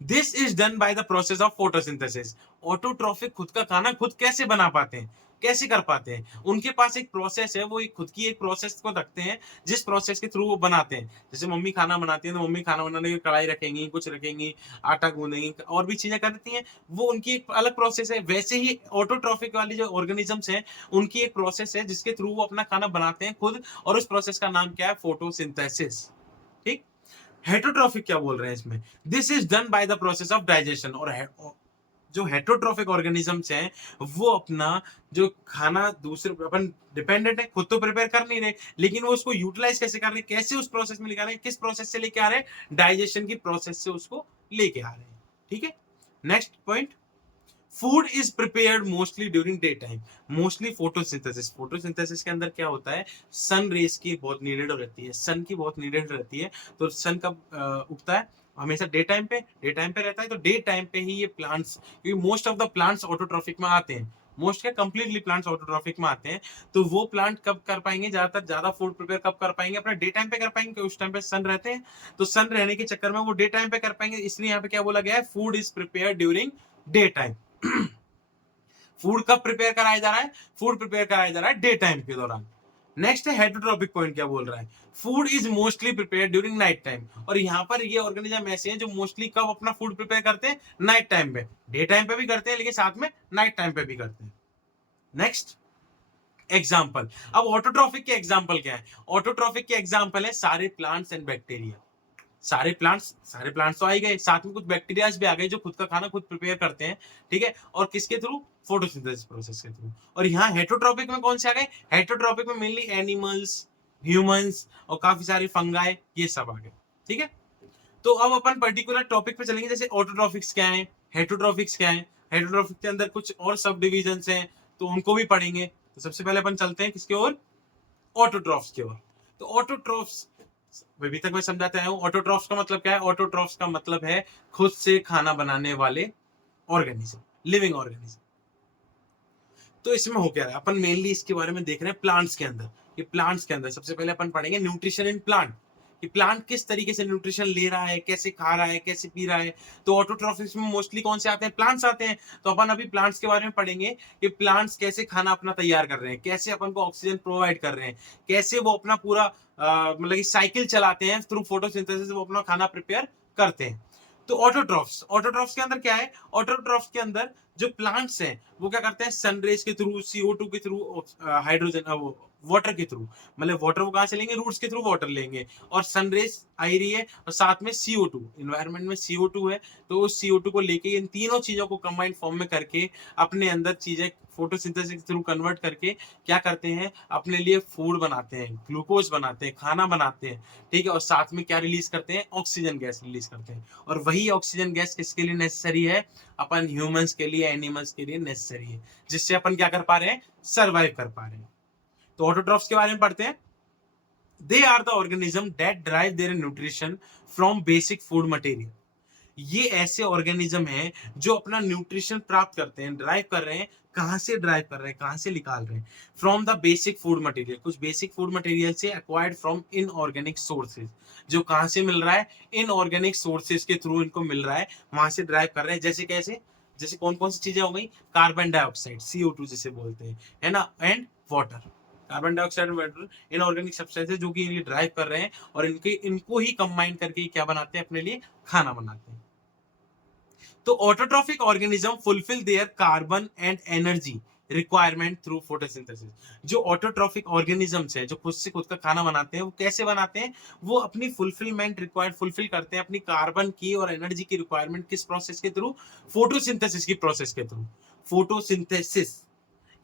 this is done by the process of photosynthesis, autotrophic खुद का खाना खुद कैसे बना पाते हैं, कैसे कर पाते हैं, उनके पास एक प्रोसेस है, वो एक खुद की एक प्रोसेस को रखते हैं, जिस प्रोसेस के थ्रू वो बनाते हैं। जैसे मम्मी खाना बनाती है तो मम्मी खाना बनाने की कढ़ाई रखेंगी, कुछ रखेंगी, आटा गूंदेंगी और भी चीजें करती हैं, वो उनकी एक अलग प्रोसेस है। वैसे ही ऑटोट्रॉफिक वाली जो ऑर्गेनिजम्स हैं, उनकी एक प्रोसेस है जिसके थ्रू वो अपना खाना बनाते हैं खुद, और उस प्रोसेस का नाम क्या है, फोटोसिंथेसिस। ठीक, हेटरोट्रॉफिक क्या बोल रहे हैं इसमें, this is done by the process of digestion, और जो हेटरोट्रॉफिक ऑर्गेनिजम्स हैं, वो अपना जो खाना दूसरे अपन डिपेंडेंट है, खुद तो प्रिपेयर कर नहीं रहे, लेकिन वो उसको यूटिलाइज कैसे कर रहे हैं, कैसे उस प्रोसेस में लेके आ रहे हैं, किस प्रोसेस से लेके आ रहे हैं, डाइजेशन की प्रोसेस से उसको लेके आ रहे हैं। ठीक है, next point, food is prepared mostly during day time, mostly photosynthesis, photosynthesis के अंदर क्या होता है, सन रेस की बहुत नीडेड रहती है, सन की बहुत नीडेड रहती है। तो सन कब उगता है, हमेशा डे टाइम पे, डे टाइम पे रहता है, तो डे टाइम पे ही ये प्लांट्स, क्योंकि most of the plants autotrophic में आते हैं, मोस्ट क्या कंप्लीटली प्लांट्स ऑटोट्रॉफिक में आते हैं। तो वो प्लांट कब कर पाएंगे, ज्यादातर ज्यादा फूड प्रिपेयर कब कर पाएंगे, अपने डे टाइम पे कर पाएंगे, क्योंकि उस टाइम पे सन रहते हैं, तो सन रहने के चक्कर में वो डे टाइम पे कर पाएंगे, इसलिए यहाँ पे क्या बोला गया है, food is prepare during day time. Food कब प्रिपेयर कराया जा रहा है, फूड प्रिपेयर कराया जा रहा है डे टाइम के दौरान। नेक्स्ट है हेटरोट्रॉपिक पॉइंट, क्या बोल रहा है, food is mostly prepare during night time, और यहाँ पर ये ऑर्गेनिज्म ऐसे हैं जो मोस्टली कब अपना फूड प्रिपेयर करते हैं, नाइट टाइम पे, डे टाइम पे भी करते हैं लेकिन साथ में नाइट टाइम पे भी करते हैं। नेक्स्ट एग्जाम्पल, अब ऑटोट्रॉफिक के एग्जाम्पल क्या है, ऑटोट्रॉफिक के एग्जाम्पल है सारे प्लांट्स एंड बैक्टीरिया, सारे प्लांट्स तो आ ही गए, साथ में कुछ बैक्टीरियाज भी आ गए जो खुद का खाना खुद प्रिपेयर करते हैं। ठीक है, और किसके थ्रू, फोटोसिंथेसिस प्रोसेस के थ्रू। और यहाँ हेटरोट्रॉपिक में कौन से आ गए, हेटरोट्रॉपिक में मेनली एनिमल्स, ह्यूमंस और काफी सारे फंगाई, ये सब आ गए। ठीक है, तो अब अपन पर्टिकुलर टॉपिक पे चलेंगे, जैसे ऑटोट्रॉफिक्स क्या है, हेटरोट्रॉफिक्स क्या है, हेटरोट्रॉफिक के अंदर कुछ और सब डिविजन्स हैं, तो उनको भी पढ़ेंगे। तो सबसे पहले अपन चलते हैं किसके ओर, ऑटोट्रॉफ्स की ओर। तो ऑटोट्रॉफ्स अभी तक मैं समझाते आया हूं, ऑटोट्रॉफ्स का मतलब क्या है, ऑटोट्रॉफ्स का मतलब है खुद से खाना बनाने वाले ऑर्गेनिज्म, लिविंग ऑर्गेनिज्म। तो इसमें हो क्या रहा है, अपन मेनली इसके बारे में देख रहे हैं प्लांट्स के अंदर, कि प्लांट्स के अंदर सबसे पहले अपन पढ़ेंगे न्यूट्रिशन इन प्लांट, कि प्लांट किस तरीके से न्यूट्रिशन ले रहा है, कैसे खा रहा है, कैसे पी रहा है। तो ऑटोट्रॉफिक्स में मोस्टली कौन से आते हैं, प्लांट्स आते हैं। तो अपन अभी प्लांट्स के बारे में पढ़ेंगे कि प्लांट्स कैसे खाना अपना तैयार कर रहे हैं, कैसे अपन को ऑक्सीजन प्रोवाइड कर रहे हैं, कैसे वो अपना पूरा मतलब कि साइकिल चलाते हैं, थ्रू फोटोसिंथेसिस वो अपना खाना प्रिपेयर करते हैं। तो ऑटोट्रॉफ्स के अंदर क्या है, ऑटोट्रॉफ्स के अंदर जो प्लांट्स हैं वो क्या करते हैं, सनरेज के थ्रू, CO2 के थ्रू, हाइड्रोजन वाटर के थ्रू, मतलब वाटर वो कहां से लेंगे, रूट्स के थ्रू वाटर लेंगे, और सनरेज आई रही है और साथ में CO2, इन्वायरमेंट में CO2 है, तो उस CO2 को लेके इन तीनों चीजों को कंबाइंड फॉर्म में करके अपने अंदर चीजें फोटोसिंथेसिस के थ्रू कन्वर्ट करके क्या करते हैं, अपने लिए फूड बनाते हैं, ग्लूकोज बनाते हैं, खाना बनाते हैं। ठीक है, और साथ में क्या रिलीज करते हैं, ऑक्सीजन गैस रिलीज करते हैं, और वही ऑक्सीजन गैस किसके लिए नेसेसरी है, अपन ह्यूमंस के लिए, एनिमल्स के लिए नेसेसरी है, जिससे अपन क्या कर पा रहे हैं, सर्वाइव कर पा रहे हैं। तो ऑटोट्रॉफ्स के बारे में पढ़ते हैं। They are the organism that drive their nutrition from basic food material, ये ऐसे ऑर्गेनिज्म हैं जो अपना न्यूट्रिशन प्राप्त करते हैं, ड्राइव कर रहे हैं, कहां से ड्राइव कर रहे हैं, कहां से निकाल रहे हैं, from the basic food material, कुछ बेसिक फूड मटेरियल से एक्वायर्ड फ्रॉम इनऑर्गेनिक सोर्सेज, जो कहां से मिल रहा है, इनऑर्गेनिक सोर्सेज के थ्रू इनको मिल रहा है, वहां से ड्राइव कर रहे हैं। जैसे कैसे, जैसे कौन कौन सी चीजें हो गई, कार्बन डाइऑक्साइड, CO2 जिसे बोलते हैं, है ना, and water, carbon dioxide water, inorganic substances जो कि ये ड्राइव कर रहे हैं, और इनको ही कंबाइन करके क्या बनाते हैं, अपने लिए खाना बनाते हैं। तो autotrophic organism fulfil their carbon and energy requirement through photosynthesis. जो ऑटोट्रॉफिक ऑर्गेनिजम्स है, जो खुद से खुद का खाना बनाते हैं, वो कैसे बनाते हैं? वो अपनी फुलफिलमेंट रिक्वायर्ड फुलफिल करते हैं अपनी कार्बन की और एनर्जी की रिक्वायरमेंट किस प्रोसेस के थ्रू? फोटोसिंथेसिस की प्रोसेस के थ्रू। फोटोसिंथेसिस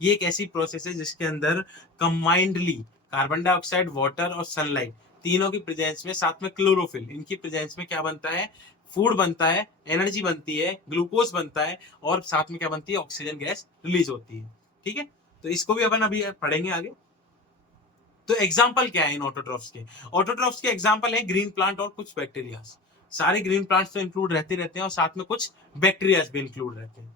ये एक ऐसी प्रोसेस है जिसके अंदर कंबाइंडली कार्बन डाइऑक्साइड, वाटर और सनलाइट तीनों की प्रेजेंस में, साथ में क्लोरोफिल, इनकी प्रेजेंस में क्या बनता है? फूड बनता है, एनर्जी बनती है, ग्लूकोज बनता है और साथ में क्या बनती है? ऑक्सीजन गैस रिलीज होती है। ठीक है, तो इसको भी अपन अभी पढ़ेंगे आगे। तो एग्जाम्पल क्या है इन ऑटोट्रॉफ्स के? ऑटोट्रॉफ्स के एग्जाम्पल है ग्रीन प्लांट और कुछ बैक्टीरिया। सारे ग्रीन प्लांट्स तो इंक्लूड रहते हैं और साथ में कुछ बैक्टीरिया भी इंक्लूड रहते हैं।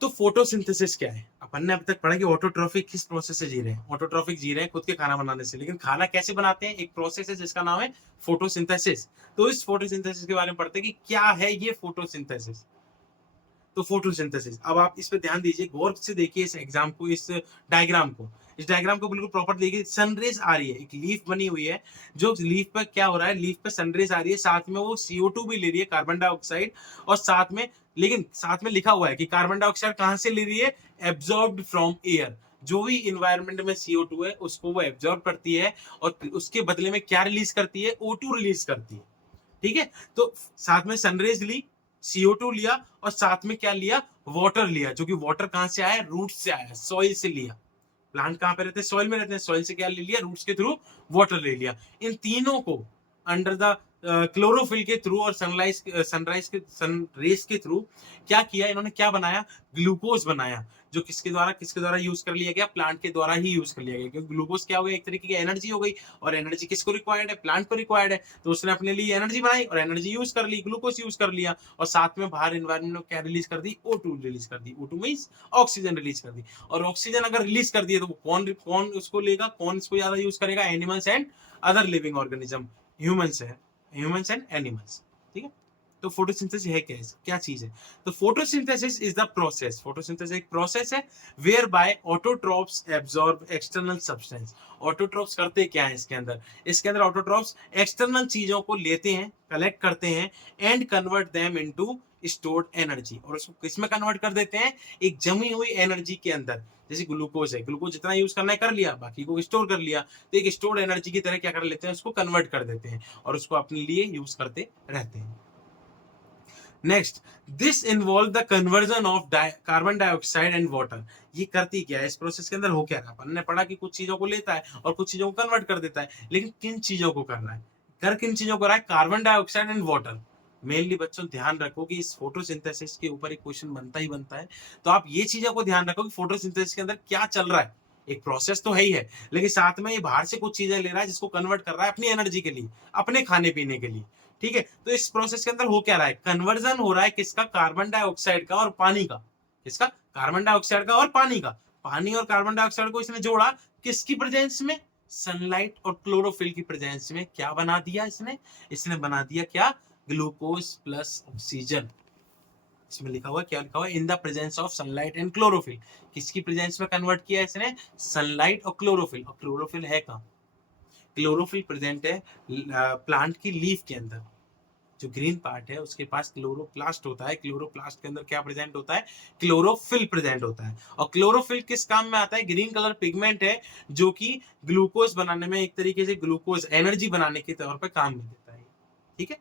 तो फोटोसिंथेसिस क्या है? अपन ने अब तक पढ़ा कि ऑटोट्रॉफिक किस प्रोसेस से जी रहे हैं? ऑटोट्रॉफिक जी रहे हैं खुद के खाना बनाने से, लेकिन खाना कैसे बनाते हैं? एक प्रोसेस है जिसका नाम है फोटोसिंथेसिस। तो इस फोटोसिंथेसिस के बारे में पढ़ते हैं कि क्या है ये फोटोसिंथेसिस। तो फोटोसिंथेसिस, अब आप इस पे ध्यान दीजिए, गौर से देखिए इस एग्जाम को, इस डायग्राम को। इस डायग्राम को बिल्कुल प्रॉपर देखिए। सनरेज आ रही है, एक लीफ बनी हुई है, जो लीफ पे क्या हो रहा है? लीफ पे सनरेज आ रही है, साथ में वो CO2 भी ले रही है, कार्बन डाइऑक्साइड, और साथ में, लेकिन साथ में लिखा हुआ है कि कार्बन डाइऑक्साइड कहां से ले रही है? Absorbed from air. जो भी इन्वायरमेंट में CO2 है उसको वो एब्जॉर्ब करती है और उसके बदले में क्या रिलीज करती है? O2 रिलीज करती है। ठीक है, तो साथ में सनरेज ली, CO2 लिया और साथ में क्या लिया? वाटर लिया, जो कि वाटर कहां से आया? रूट से आया, सॉइल से लिया। प्लांट कहां पे रहते हैं? सॉइल में रहते हैं। सॉइल से क्या ले लिया? रूट्स के थ्रू वाटर ले लिया। इन तीनों को अंडर द क्लोरोफिल के थ्रू और सन रेस के थ्रू क्या किया इन्होंने? क्या बनाया? ग्लूकोज बनाया, जो किसके द्वारा यूज कर लिया गया? प्लांट के द्वारा ही यूज कर लिया गया, क्योंकि ग्लूकोज क्या हो गया? एक तरीके की एनर्जी हो गई, और एनर्जी किसको रिक्वायर्ड है? प्लांट को रिक्वायर्ड है। तो उसने अपने लिए एनर्जी बनाई और एनर्जी यूज कर ली, ग्लूकोज यूज कर लिया, और साथ में बाहर एनवायरमेंट में क्या रिलीज कर दी? O2 रिलीज कर दी। O2 मींस ऑक्सीजन रिलीज कर दी। और ऑक्सीजन अगर रिलीज कर दिए तो कौन कौन उसको लेगा? कौन इसको ज्यादा यूज करेगा? Animals and other living organism. Humans है, ह्यूमंस एंड एनिमल्स। ठीक है, तो फोटोसिंथेसिस है क्या चीज है? तो photosynthesis is the process, photosynthesis एक प्रोसेस है whereby autotrophs absorb external substance. Autotrophs करते क्या है इसके अंदर ऑटोट्रॉप्स एक्सटर्नल चीजों को लेते हैं, कलेक्ट करते हैं, and convert them into stored energy, और उसको किसमें कन्वर्ट कर देते हैं? एक जमी हुई एनर्जी के अंदर। जैसे ग्लूकोज है, ग्लूकोज जितना यूज करना है कर लिया, बाकी को स्टोर कर लिया, तो एक स्टोर्ड एनर्जी की तरह क्या कर लेते हैं? उसको कन्वर्ट कर देते हैं और उसको अपने लिए यूज करते रहते हैं। Next, this involve the conversion of carbon dioxide and water. ये करती क्या है? इस प्रोसेस के अंदर हो क्या रहा है? अपन ने पढ़ा कि कुछ चीजों को लेता है और कुछ चीजों को कन्वर्ट कर देता है, लेकिन किन चीजों को कर रहा है? किन चीजों को रहा है? Carbon dioxide and water. Mainly बच्चों ध्यान रखो कि इस फोटोसिंथेसिस के ऊपर एक क्वेश्चन बनता ही बनता है, तो आप ये चीजों को ध्यान रखो कि फोटोसिंथेसिस के अंदर क्या चल रहा है। एक प्रोसेस तो है ही है, लेकिन साथ में ये बाहर से कुछ चीजें ले रहा है जिसको कन्वर्ट कर रहा है अपनी एनर्जी के लिए, अपने खाने पीने के लिए। ठीक है, तो इस प्रोसेस के अंदर हो क्या रहा है? कन्वर्जन हो रहा है किसका? कार्बन डाइऑक्साइड का और पानी का। किसका? कार्बन डाइऑक्साइड का और पानी का। पानी और कार्बन डाइऑक्साइड को इसने जोड़ा किसकी प्रेजेंस में? सनलाइट और क्लोरोफिल की प्रेजेंस में। क्या बना दिया इसने? इसने बना दिया क्या? Glucose plus oxygen. इसमें लिखा हुआ, क्या लिखा हुआ? In the presence of sunlight and chlorophyll. किसकी प्रेजेंस में कन्वर्ट किया इसने? सनलाइट और क्लोरोफिल। और क्लोरोफिल है कहां? क्लोरोफिल प्रेजेंट है प्लांट की लीफ के अंदर। जो ग्रीन पार्ट है उसके पास क्लोरोप्लास्ट होता है। क्लोरोप्लास्ट के अंदर क्या प्रेजेंट होता है? क्लोरोफिल प्रेजेंट होता है। और क्लोरोफिल किस काम में आता है? ग्रीन कलर पिगमेंट है, जो कि ग्लूकोज बनाने में, एक तरीके से ग्लूकोज एनर्जी बनाने के तौर पर काम में देता है। ठीक है,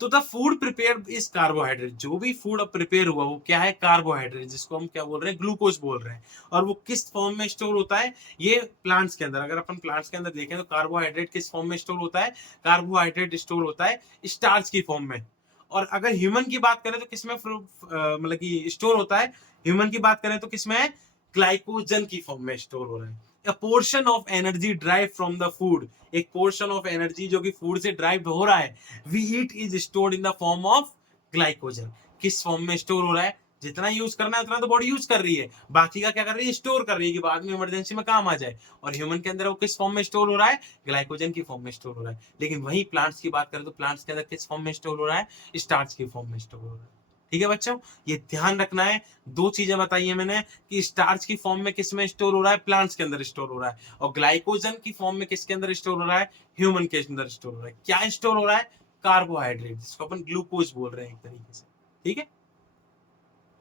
तो the food prepare is carbohydrate. जो भी फूड अब प्रिपेयर हुआ वो क्या है? कार्बोहाइड्रेट, जिसको हम क्या बोल रहे हैं? ग्लूकोज बोल रहे हैं। और वो किस फॉर्म में स्टोर होता है? ये प्लांट्स के अंदर, अगर अपन प्लांट्स के अंदर देखें तो कार्बोहाइड्रेट किस फॉर्म में स्टोर होता है? कार्बोहाइड्रेट स्टोर होता है स्टार्च की फॉर्म में। और अगर ह्यूमन की बात करें तो किसमें मतलब कि स्टोर होता है? ह्यूमन की बात करें तो किसमें है? ग्लाइकोजन की फॉर्म में स्टोर हो रहा है। A portion of energy derived from the food, एक पोर्शन ऑफ एनर्जी जो कि फूड से ड्राइव हो रहा है, we eat is stored in the form of glycogen। किस फॉर्म में स्टोर हो रहा है? जितना यूज करना है उतना तो बॉडी यूज कर रही है, बाकी का क्या कर रही है? स्टोर कर रही है कि बाद में इमरजेंसी में काम आ जाए। और ह्यूमन के अंदर वो किस फॉर्म में स्टोर हो रहा है? ग्लाइकोजन की फॉर्म में स्टोर हो रहा है। लेकिन वही प्लांट्स की बात करें तो प्लांट्स के अंदर किस फॉर्म में स्टोर हो रहा है? स्टार्च की फॉर्म में स्टोर हो रहा है। ठीक है बच्चों, ये ध्यान रखना है। दो चीजें बताई है मैंने कि स्टार्च की फॉर्म में किसमें स्टोर हो रहा है? प्लांट्स के अंदर स्टोर हो रहा है। और ग्लाइकोजन की फॉर्म में किसके अंदर स्टोर हो रहा है? ह्यूमन के अंदर स्टोर हो रहा है। क्या स्टोर हो रहा है? कार्बोहाइड्रेट, जिसको अपन ग्लूकोज बोल रहे हैं एक तरीके से। ठीक है,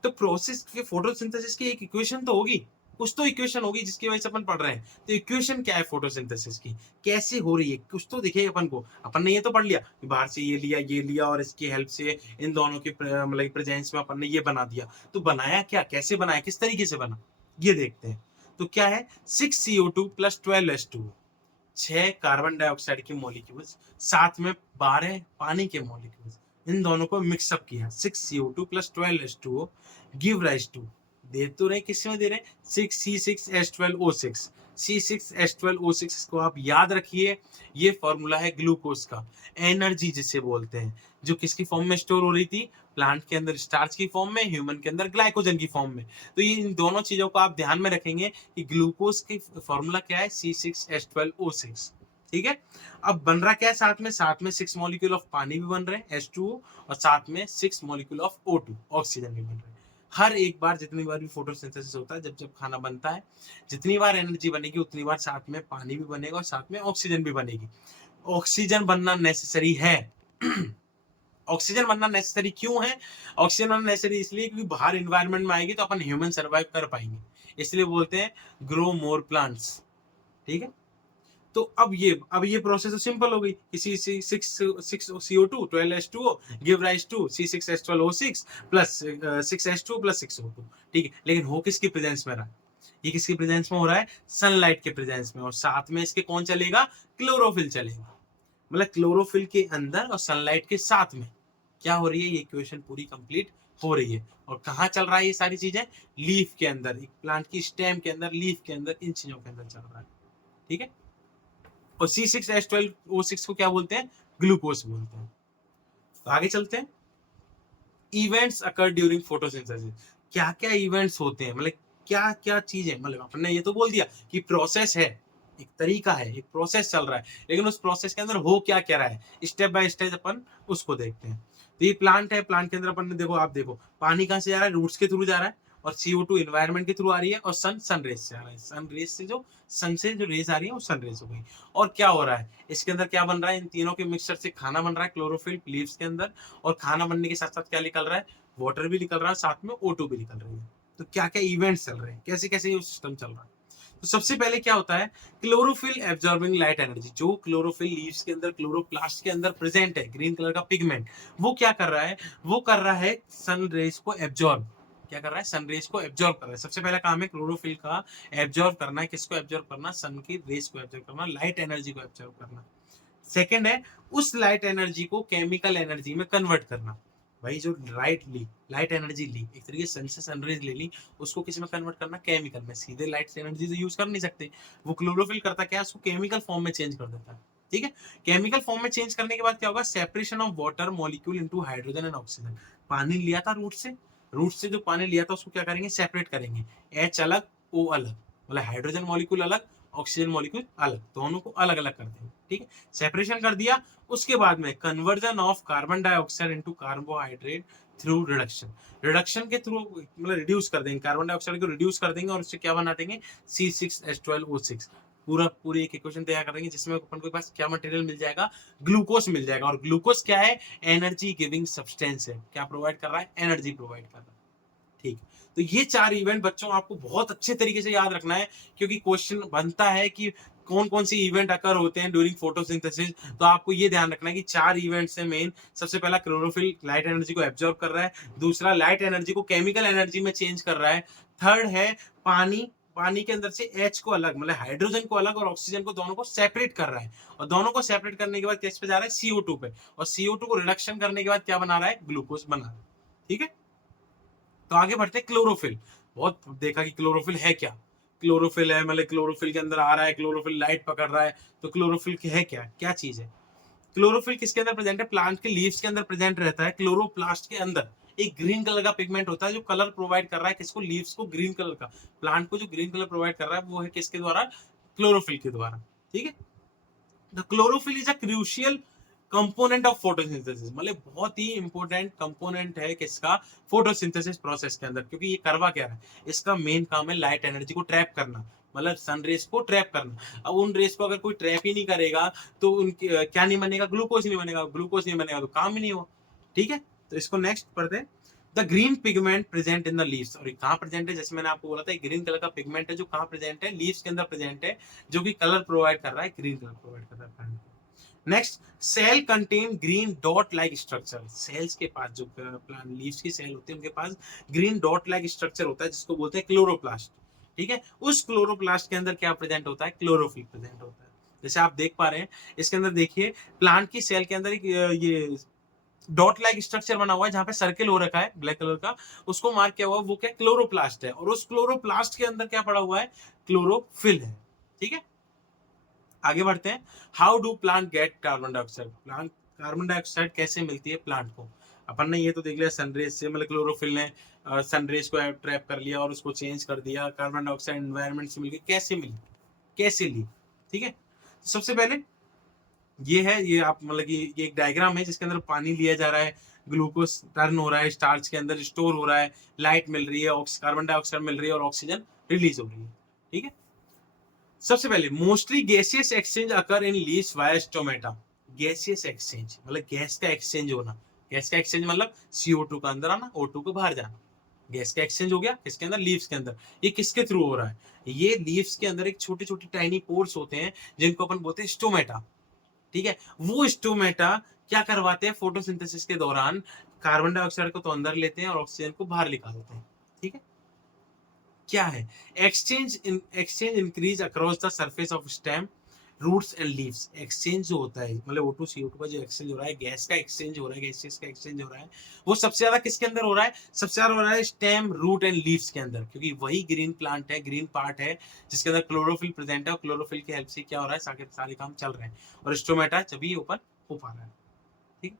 तो प्रोसेस के फोटोसिंथेसिस की एक इक्वेशन तो होगी, कुछ तो इक्वेशन होगी जिसकी वजह से अपन पढ़ रहे हैं। तो इक्वेशन क्या है फोटोसिंथेसिस की, कैसे हो रही है, कुछ तो दिखे अपन को। अपन ने ये तो पढ़ लिया कि बाहर से ये लिया और इसकी हेल्प से इन दोनों के मतलब प्रेजेंस में अपन ने ये बना दिया। तो बनाया क्या, कैसे बनाया, किस तरीके से बना, ये देखते हैं। तो क्या है, 6CO2 plus 12H2, 6 carbon dioxide के मॉलिक्यूल्स, साथ में 12 पानी के मॉलिक्यूल्स, इन दोनों को मिक्सअप किया। 6CO2 plus 12H2O give rise to, दे तो रहे, किस में दे रहे, 6C6H12O6। C6H12O6 को आप याद रखिए, ये फॉर्मूला है ग्लूकोज का, एनर्जी जिसे बोलते हैं, जो किसकी फॉर्म में स्टोर हो रही थी, प्लांट के अंदर स्टार्च की फॉर्म में, ह्यूमन के अंदर ग्लाइकोजन की फॉर्म में। तो ये इन दोनों चीजों को आप ध्यान में रखेंगे कि ग्लूकोज की फॉर्मूला क्या है, C6H12O6। ठीक है, अब बन रहा क्या है साथ में 6 मॉलिक्यूल ऑफ पानी भी बन रहे हैं H2O, और साथ में 6 मॉलिक्यूल ऑफ O2 ऑक्सीजन भी बन रहे हैं। हर एक बार जितनी बार भी फोटोसिंथेसिस होता है, जब जब खाना बनता है, जितनी बार एनर्जी बनेगी उतनी बार साथ में पानी भी बनेगा और साथ में ऑक्सीजन भी बनेगी। ऑक्सीजन बनना नेसेसरी है। ऑक्सीजन बनना नेसेसरी क्यों है, ऑक्सीजन बनना नेसेसरी इसलिए क्योंकि बाहर एनवायरनमेंट में आएगी तो अपन ह्यूमन सर्वाइव कर पाएंगे, इसलिए बोलते हैं ग्रो मोर प्लांट्स। ठीक है, तो अब ये प्रोसेस तो सिंपल हो गई, किसी six CO2 12H2O give rise to C6H12O6 plus 6H2 plus 6O2। ठीक है, लेकिन हो किसकी प्रेजेंस में रहा, ये किसकी प्रेजेंस में हो रहा है, सनलाइट के प्रेजेंस में, और साथ में इसके कौन चलेगा, क्लोरोफिल चलेगा। मतलब क्लोरोफिल के अंदर और सनलाइट के साथ में क्या हो रही है, ये इक्वेशन पूरी कंप्लीट हो रही है। और कहाँ चल रहा है ये सारी चीजें, लीफ के अंदर, एक प्लांट की स्टेम के अंदर, लीफ के अंदर, इन चीजों के अंदर चल रहा है। ठीक है, और C6H12O6 को क्या बोलते हैं, ग्लूकोज बोलते हैं। तो आगे चलते हैं, इवेंट्स अकर ड्यूरिंग फोटोसिंथेसिस। क्या क्या इवेंट्स होते हैं, मतलब क्या क्या चीज है, मतलब आपने ये तो बोल दिया कि प्रोसेस है, एक तरीका है, एक प्रोसेस चल रहा है, लेकिन उस प्रोसेस के अंदर हो क्या क्या रहा है, स्टेप बाय स्टेप अपन उसको देखते हैं। तो ये प्लांट है, प्लांट के अंदर अपन ने देखो, आप देखो पानी कहाँ से जा रहा है, रूट्स के थ्रू जा रहा है, और CO2 एनवायरनमेंट के थ्रू आ रही है, और सन रेज से आ रहा है, सन रेज से जो सन से जो रेज आ रही है वो सन रेज हो गई। और क्या हो रहा है इसके अंदर, क्या बन रहा है, इन तीनों के मिक्सचर से खाना बन रहा है, क्लोरोफिल लीव्स के अंदर, और खाना बनने के साथ साथ क्या निकल रहा है, वाटर भी निकल रहा है, साथ में O2 भी निकल रही है। तो क्या क्या इवेंट्स चल रहे हैं, कैसे कैसे ये सिस्टम चल रहा है। तो सबसे पहले क्या होता है, क्लोरोफिल एब्जॉर्बिंग लाइट एनर्जी, जो क्लोरोफिल लीव्स के अंदर, क्लोरोप्लास्ट के अंदर प्रेजेंट है, ग्रीन कलर का पिगमेंट, वो क्या कर रहा है, वो कर रहा है सन रेज को एब्जॉर्ब, क्या कर रहा है, सन रेज को एब्जॉर्ब कर रहा है। सबसे पहला काम है क्लोरोफिल का, एब्जॉर्ब करना है, किसको एब्जॉर्ब करना, सन की रेज को एब्जॉर्ब करना, लाइट एनर्जी को एब्जॉर्ब करना। सेकंड है उस लाइट एनर्जी को केमिकल एनर्जी में कन्वर्ट करना। भाई जो लाइट एनर्जी ली, एक तरीके सन से सनरेज ले ली, उसको किस में कन्वर्ट करना, केमिकल में। सीधे लाइट एनर्जी से यूज कर नहीं सकते, वो क्लोरोफिल करता क्या है, उसको केमिकल फॉर्म में चेंज कर देता है। ठीक है, केमिकल फॉर्म में चेंज करने के बाद क्या होगा, separation of water molecule into hydrogen and oxygen. पानी लिया था रूट से जो पानी लिया था उसको क्या करेंगे, सेपरेट करेंगे, H अलग O अलग, मतलब हाइड्रोजन मॉलिक्यूल अलग, ऑक्सीजन मॉलिक्यूल अलग, दोनों को अलग अलग कर देंगे। ठीक है, सेपरेशन कर दिया, उसके बाद में conversion of carbon dioxide into carbohydrate through reduction, reduction के थ्रू मतलब रिड्यूस कर देंगे, कार्बन डाइऑक्साइड को रिड्यूस कर देंगे, और उससे क्या बना देंगे, C6H12O6। पूरी एक इक्वेशन तैयार कर देंगे जिसमें अपन के पास क्या मटेरियल मिल जाएगा, ग्लूकोज मिल जाएगा। और ग्लूकोज क्या है, एनर्जी गिविंग सब्सटेंस है, क्या प्रोवाइड कर रहा है, एनर्जी प्रोवाइड कर रहा है। ठीक, तो ये 4 इवेंट बच्चों आपको बहुत अच्छे तरीके से याद रखना है, क्योंकि क्वेश्चन बनता है कि कौन कौन सी इवेंट अकर होते हैं ड्यूरिंग फोटोसिंथेसिस। तो आपको ये ध्यान रखना है कि 4 इवेंट से मेन, सबसे पहला क्लोरोफिल लाइट एनर्जी को एब्जॉर्ब कर रहा है, दूसरा लाइट एनर्जी को केमिकल एनर्जी में चेंज कर रहा है, थर्ड है पानी के अंदर से H को अलग, मतलब हाइड्रोजन को अलग और ऑक्सीजन को, दोनों को सेपरेट कर रहा है, और दोनों को सेपरेट करने के बाद किस पे जा रहा है, CO2 पे, और CO2 को रिडक्शन करने के बाद क्या बना रहा है, ग्लूकोज बना रहा है। ठीक है, तो आगे बढ़ते हैं, क्लोरोफिल। बहुत देखा कि क्लोरोफिल है क्या, क्लोरोफिल है मतलब क्लोरोफिल के अंदर आ रहा है, क्लोरोफिल लाइट पकड़ रहा है, तो क्लोरोफिल है क्या, क्या चीज है। क्लोरोफिल किसके अंदर प्रेजेंट है, प्लांट के लीव्स के अंदर प्रेजेंट रहता है, क्लोरोप्लास्ट के अंदर एक ग्रीन कलर का पिगमेंट होता है जो कलर प्रोवाइड कर रहा है, किसको, लीव्स को, ग्रीन कलर का, प्लांट को जो ग्रीन कलर प्रोवाइड कर रहा है वो है किसके द्वारा, क्लोरोफिल के द्वारा। ठीक है, the chlorophyll is a crucial component of photosynthesis, मतलब बहुत ही इंपॉर्टेंट कंपोनेंट है किसका, फोटोसिंथेसिस प्रोसेस के अंदर, क्योंकि ये करवा क्या है, इसका मेन काम है लाइट एनर्जी को ट्रैप करना, मतलब सन रेस को ट्रैप करना। अब उन रेस को अगर कोई ट्रैप ही नहीं करेगा तो उनकी क्या नहीं बनेगा, ग्लूकोज नहीं बनेगा, ग्लूकोज नहीं बनेगा तो काम ही नहीं हुआ। ठीक है, तो इसको नेक्स्ट पढ़ते हैं, the green pigment present in the leaves, और ये कहाँ प्रेजेंट है, जैसे मैंने आपको बोला था ग्रीन कलर का पिगमेंट है जो कहाँ प्रेजेंट है, लीव्स के अंदर प्रेजेंट है, जो कि कलर प्रोवाइड कर रहा है, ग्रीन कलर प्रोवाइड कर रहा है प्लांट को। Next, cell contain green dot like structure, cells के पास जो प्लांट लीव्स की सेल होती है उनके पास ग्रीन डॉट लाइक स्ट्रक्चर होता है जिसको बोलते हैं क्लोरोप्लास्ट। ठीक है, उस क्लोरोप्लास्ट के अंदर क्या प्रेजेंट होता है, क्लोरोफिल प्रेजेंट होता है। जैसे आप देख पा रहे हैं इसके अंदर, देखिए प्लांट की सेल के अंदर एक ये डॉट लाइक स्ट्रक्चर बना हुआ है जहां पे सर्किल हो रखा है ब्लैक कलर का, उसको मार्क किया हुआ है, वो क्या क्लोरोप्लास्ट है, और उस क्लोरोप्लास्ट के अंदर क्या पड़ा हुआ है, क्लोरोफिल है। ठीक है, आगे बढ़ते हैं। How do plant get carbon dioxide, plant carbon dioxide कैसे मिलती है प्लांट को, अपन ने ये तो देख लिया सनरेज से, मतलब क्लोरोफिल ने सनरेज को ट्रैप कर लिया और उसको चेंज कर दिया, कार्बन डाइऑक्साइड एनवायरनमेंट से मिलकर कैसे मिली, कैसे ली। ठीक है, सबसे पहले ये है, ये आप मतलब कि ये एक डायग्राम है जिसके अंदर पानी लिया जा रहा है, ग्लूकोज टर्न हो रहा है, स्टार्च के अंदर स्टोर हो रहा है, लाइट मिल रही है, कार्बन डाइऑक्साइड मिल रही है और ऑक्सीजन रिलीज हो रही है। ठीक है, सबसे पहले mostly gaseous exchange occur in leaves via stomata, gaseous exchange मतलब गैस का एक्सचेंज होना, गैस का एक्सचेंज मतलब CO2 का अंदर आना, O2 को बाहर जाना, गैस का एक्सचेंज हो गया किसके अंदर, लीव्स के अंदर। ये किसके थ्रू हो रहा है, ये लीव्स के अंदर एक छोटे छोटे टाइनी पोर्स होते हैं जिनको अपन बोलते हैं स्टोमेटा। ठीक है, वो स्टोमेटा क्या करवाते हैं, फोटोसिंथेसिस के दौरान कार्बन डाइऑक्साइड को तो अंदर लेते हैं और ऑक्सीजन को बाहर निकालते हैं। ठीक है, क्या है, exchange increase across the surface of stem, roots and leaves. Exchange जो होता है मतलब O2 CO2 का जो एक्सचेंज हो रहा है, गैस का एक्सचेंज हो रहा है, गैसेस का एक्सचेंज हो रहा है, वो सबसे ज्यादा किसके अंदर हो रहा है, सबसे ज्यादा हो रहा है स्टेम, रूट एंड लीव्स के अंदर, क्योंकि वही ग्रीन प्लांट है, ग्रीन पार्ट है जिसके अंदर क्लोरोफिल प्रेजेंट है, और क्लोरोफिल की हेल्प से क्या हो रहा है, सारे काम चल रहे हैं, और स्टोमेटा जब ही ओपन हो पा रहा है। ठीक,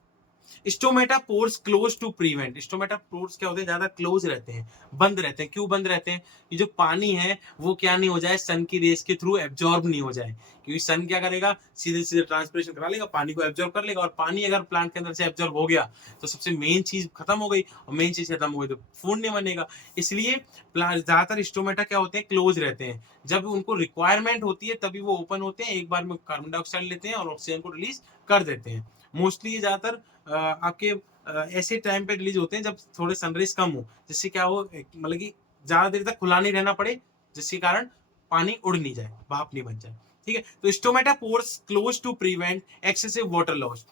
stomata pores close to prevent, stomata pores क्या होते हैं, ज्यादा क्लोज रहते हैं, बंद रहते हैं, क्यों बंद रहते हैं, ये जो पानी है वो क्या नहीं हो जाए, सन की रेस के थ्रू एब्जॉर्ब नहीं हो जाए, क्योंकि सन क्या करेगा, सीधे सीधे ट्रांसपिरेशन करा लेगा, पानी को एब्जॉर्ब कर लेगा, और पानी अगर प्लांट के अंदर से एब्जॉर्ब हो गया तो सबसे मेन चीज खत्म हो गई, और मेन चीज खत्म हो गई तो फूड नहीं बनेगा। इसलिए प्लांट ज्यादातर स्टोमेटा क्या होते हैं, क्लोज रहते हैं, जब उनको रिक्वायरमेंट होती है तभी वो ओपन होते हैं, एक बार में कार्बन डाइऑक्साइड लेते हैं और ऑक्सीजन को रिलीज कर देते हैं। मोस्टली ये ज्यादातर आपके ऐसे टाइम पे रिलीज होते हैं जब थोड़े सनराइज कम हो, जिससे क्या हो मतलब कि ज्यादा देर तक खुला नहीं रहना पड़े, जिसके कारण पानी उड़ नहीं जाए, भाप नहीं बन जाए। ठीक है, तो stomata pores close to prevent excessive water loss.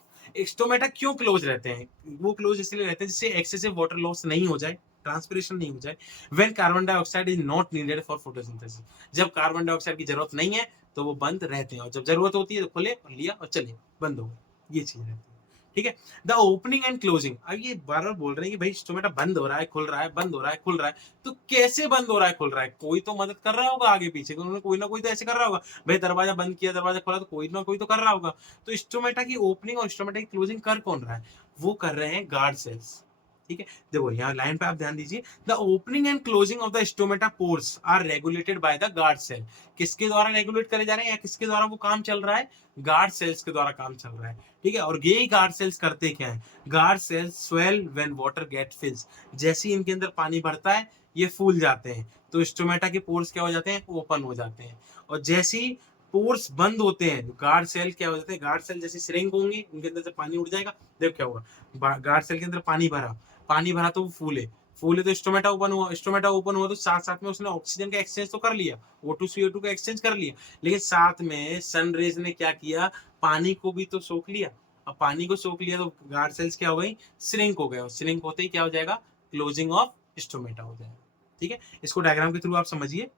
Stomata क्यों क्लोज रहते हैं, वो क्लोज इसलिए रहते हैं जिससे एक्सेसिव वाटर लॉस नहीं हो जाए, ट्रांसपिरेशन नहीं हो जाए, when carbon dioxide is not needed for photosynthesis, जब कार्बन डाइऑक्साइड की जरूरत नहीं है तो वो बंद रहते हैं, और जब जरूरत होती है तो खुले और लिया और चले, बंद हो गए, ये चीज रहती है। ठीक है, द ओपनिंग एंड क्लोजिंग, अब ये बार बार बोल रहे हैं कि भाई स्टोमेटा बंद हो रहा है, खुल रहा है, बंद हो रहा है, खुल रहा है, तो कैसे बंद हो रहा है, खुल रहा है, कोई तो मदद कर रहा होगा आगे पीछे, उन्होंने कोई ना कोई तो ऐसे कर रहा होगा, भाई दरवाजा बंद किया, दरवाजा खोला, तो कोई ना कोई तो कर रहा होगा। तो स्टोमेटा की ओपनिंग और स्टोमेटा की क्लोजिंग कर कौन रहा है, वो कर रहे हैं गार्ड सेल्स। ठीक है, देखो यहाँ लाइन पे आप ध्यान दीजिए, the opening and closing of the stomata pores are regulated by the guard cell, किसके द्वारा रेगुलेट करे जा रहे हैं या किसके द्वारा वो काम चल रहा है, गार्ड सेल्स के द्वारा काम चल रहा है। ठीक है, और यही गार्ड सेल्स करते क्या है, guard cells swell when water get fills, जैसे ही इनके अंदर पानी भरता है ये फूल जाते हैं, तो स्टोमेटा के पोर्स क्या हो जाते हैं, ओपन हो जाते हैं, और जैसे ही पोर्स बंद होते हैं गार्ड सेल क्या हो जाते हैं, गार्ड सेल जैसे श्रिंक होंगे, उनके अंदर से पानी उड़ जाएगा, देखो क्या होगा, गार्ड सेल के अंदर पानी भरा, पानी भरा तो वो फूले, फूले तो स्टोमेटा ओपन हुआ, स्टोमेटा ओपन हुआ तो साथ साथ में उसने ऑक्सीजन का एक्सचेंज तो कर लिया, O2 CO2 का एक्सचेंज कर लिया, लेकिन साथ में सन रेज ने क्या किया, पानी को भी तो सोख लिया, अब पानी को सोख लिया तो गार्ड सेल्स क्या हो गई, श्रिंक हो गए, और श्रिंक होते ही क्या हो जाएगा, क्लोजिंग ऑफ स्टोमेटा हो जाएगा। ठीक है, इसको डायग्राम के थ्रू आप समझिए।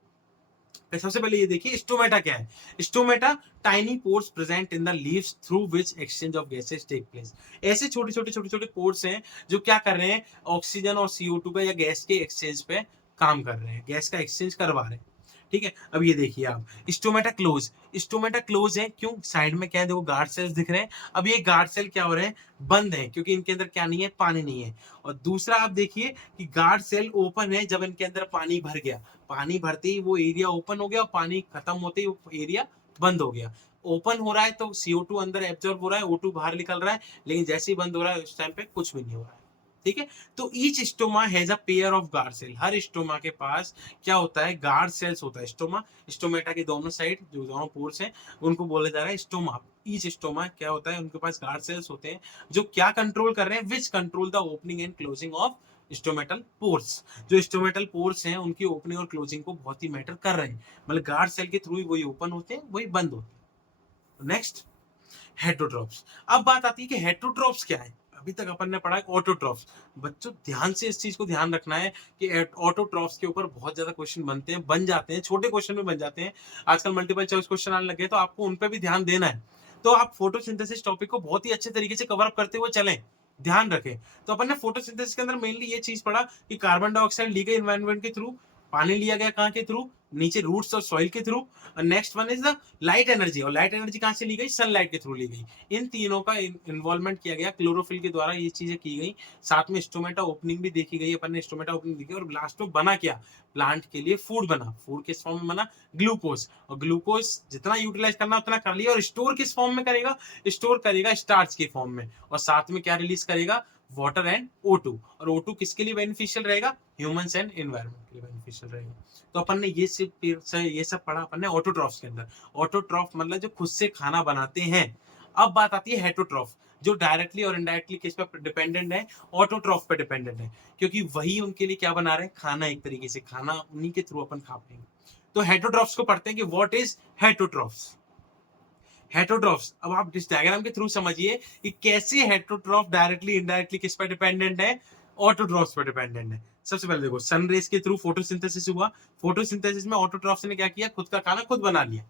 सबसे पहले ये देखिए स्टोमेटा क्या है, stomata tiny pores present in the leaves through which exchange of gases take place, ऐसे छोटे छोटे छोटे छोटे पोर्स हैं जो क्या कर रहे हैं, ऑक्सीजन और CO2 का या गैस के एक्सचेंज पे काम कर रहे हैं, गैस का एक्सचेंज करवा रहे हैं। ठीक है, अब ये देखिए आप, स्टोमेटा क्लोज, स्टोमेटा क्लोज है क्यों, साइड में क्या है, देखो गार्ड सेल्स दिख रहे हैं, अब ये गार्ड सेल क्या हो रहे हैं, बंद है, क्योंकि इनके अंदर क्या नहीं है, पानी नहीं है। और दूसरा आप देखिए कि गार्ड सेल ओपन है जब इनके अंदर पानी भर गया, पानी भरते ही वो एरिया ओपन हो गया, और पानी खत्म होते ही वो एरिया बंद हो गया। ओपन हो रहा है तो CO2 अंदर एब्जॉर्ब हो रहा है, O2 बाहर निकल रहा है, लेकिन जैसे ही बंद हो रहा है उस टाइम पे कुछ भी नहीं हो रहा है। ठीक है, तो each stoma has a pair of guard cell, हर स्टोमा के पास क्या होता है, गार्ड सेल्स होता है। स्टोमा, स्टोमेटा के दोनों साइड जो दोनों पोर्स हैं उनको बोला जा रहा है स्टोमा। ईच स्टोमा क्या होता है, उनके पास गार्ड सेल्स होते हैं जो क्या कंट्रोल कर रहे हैं, which control the opening and closing of stomatal pores. जो स्टोमेटल पोर्स हैं उनकी ओपनिंग और क्लोजिंग को बहुत ही मैटर कर रहे हैं, मतलब गार्ड सेल के थ्रू ही वही ओपन होते हैं वही बंद होते हैं। Next, heterotrophs. अब बात आती है कि हेटरोट्रॉप्स क्या है। अभी तक अपन ने पढ़ा है ऑटोट्रॉप्स। बच्चों ध्यान से इस चीज को ध्यान रखना है कि ऑटोट्रॉप्स के ऊपर बहुत ज्यादा क्वेश्चन बनते हैं, बन जाते हैं, छोटे क्वेश्चन में बन जाते हैं। आजकल मल्टीपल चॉइस क्वेश्चन आने लगे, तो आपको उन पर भी ध्यान देना है। तो आप फोटोसिंथेसिस टॉपिक को बहुत ही अच्छे तरीके से कवर अप करते हुए चलें, ध्यान रखें। तो अपन ने फोटोसिंथेसिस के अंदर मेनली ये चीज पढ़ा कि कार्बन डाइऑक्साइड ली गई एनवायरनमेंट के थ्रू, पानी लिया गया कहाँ के थ्रू, नीचे रूट्स और सॉइल के through. Next one is the light energy, और लाइट एनर्जी कहां से ली गई, सनलाइट के थ्रू ली गई। इन तीनों का इन्वॉल्वमेंट किया गया, क्लोरोफिल के द्वारा ये चीजें की गई। साथ में स्टोमेटा ओपनिंग भी देखी गई, अपन ने स्टोमेटा ओपनिंग देखी, और लास्ट में बना क्या, प्लांट के लिए फूड बना। फूड किस फॉर्म में बना, ग्लूकोज। और ग्लूकोज जितना यूटिलाइज करना उतना कर लिया, और स्टोर किस फॉर्म में करेगा, स्टोर करेगा स्टार्च के फॉर्म में। और साथ में क्या रिलीज करेगा, वाटर एंड O2। और O2 किसके लिए बेनिफिशियल रहेगा, ह्यूमंस एंड एनवायरनमेंट के लिए बेनिफिशियल रहेगा। तो अपन ने ये सब पढ़ा अपन ने ऑटोट्रॉफ्स के अंदर। ऑटोट्रॉफ मतलब जो खुद से खाना बनाते हैं। अब बात आती है हेटरोट्रॉफ, जो डायरेक्टली और इनडायरेक्टली किस पे डिपेंडेंट है, ऑटोट्रॉफ पे डिपेंडेंट है, क्योंकि वही उनके लिए क्या बना रहे हैं, खाना। एक तरीके से खाना उन्हीं के थ्रू अपन खा पाएंगे। तो हेटरोट्रॉफ्स को पढ़ते हैं कि व्हाट इज हेटरोट्रॉफ्स। हेटरोट्रॉफ्स, अब आप इस डायग्राम के थ्रू समझिए कि कैसे हेटरोट्रॉफ डायरेक्टली इनडायरेक्टली किस पर डिपेंडेंट है, ऑटोट्रॉफ्स पर डिपेंडेंट है। सबसे पहले देखो, सन रेज के थ्रू फोटोसिंथेसिस हुआ। फोटोसिंथेसिस में ऑटोट्रॉफ्स ने क्या किया, खुद का खाना खुद बना लिया,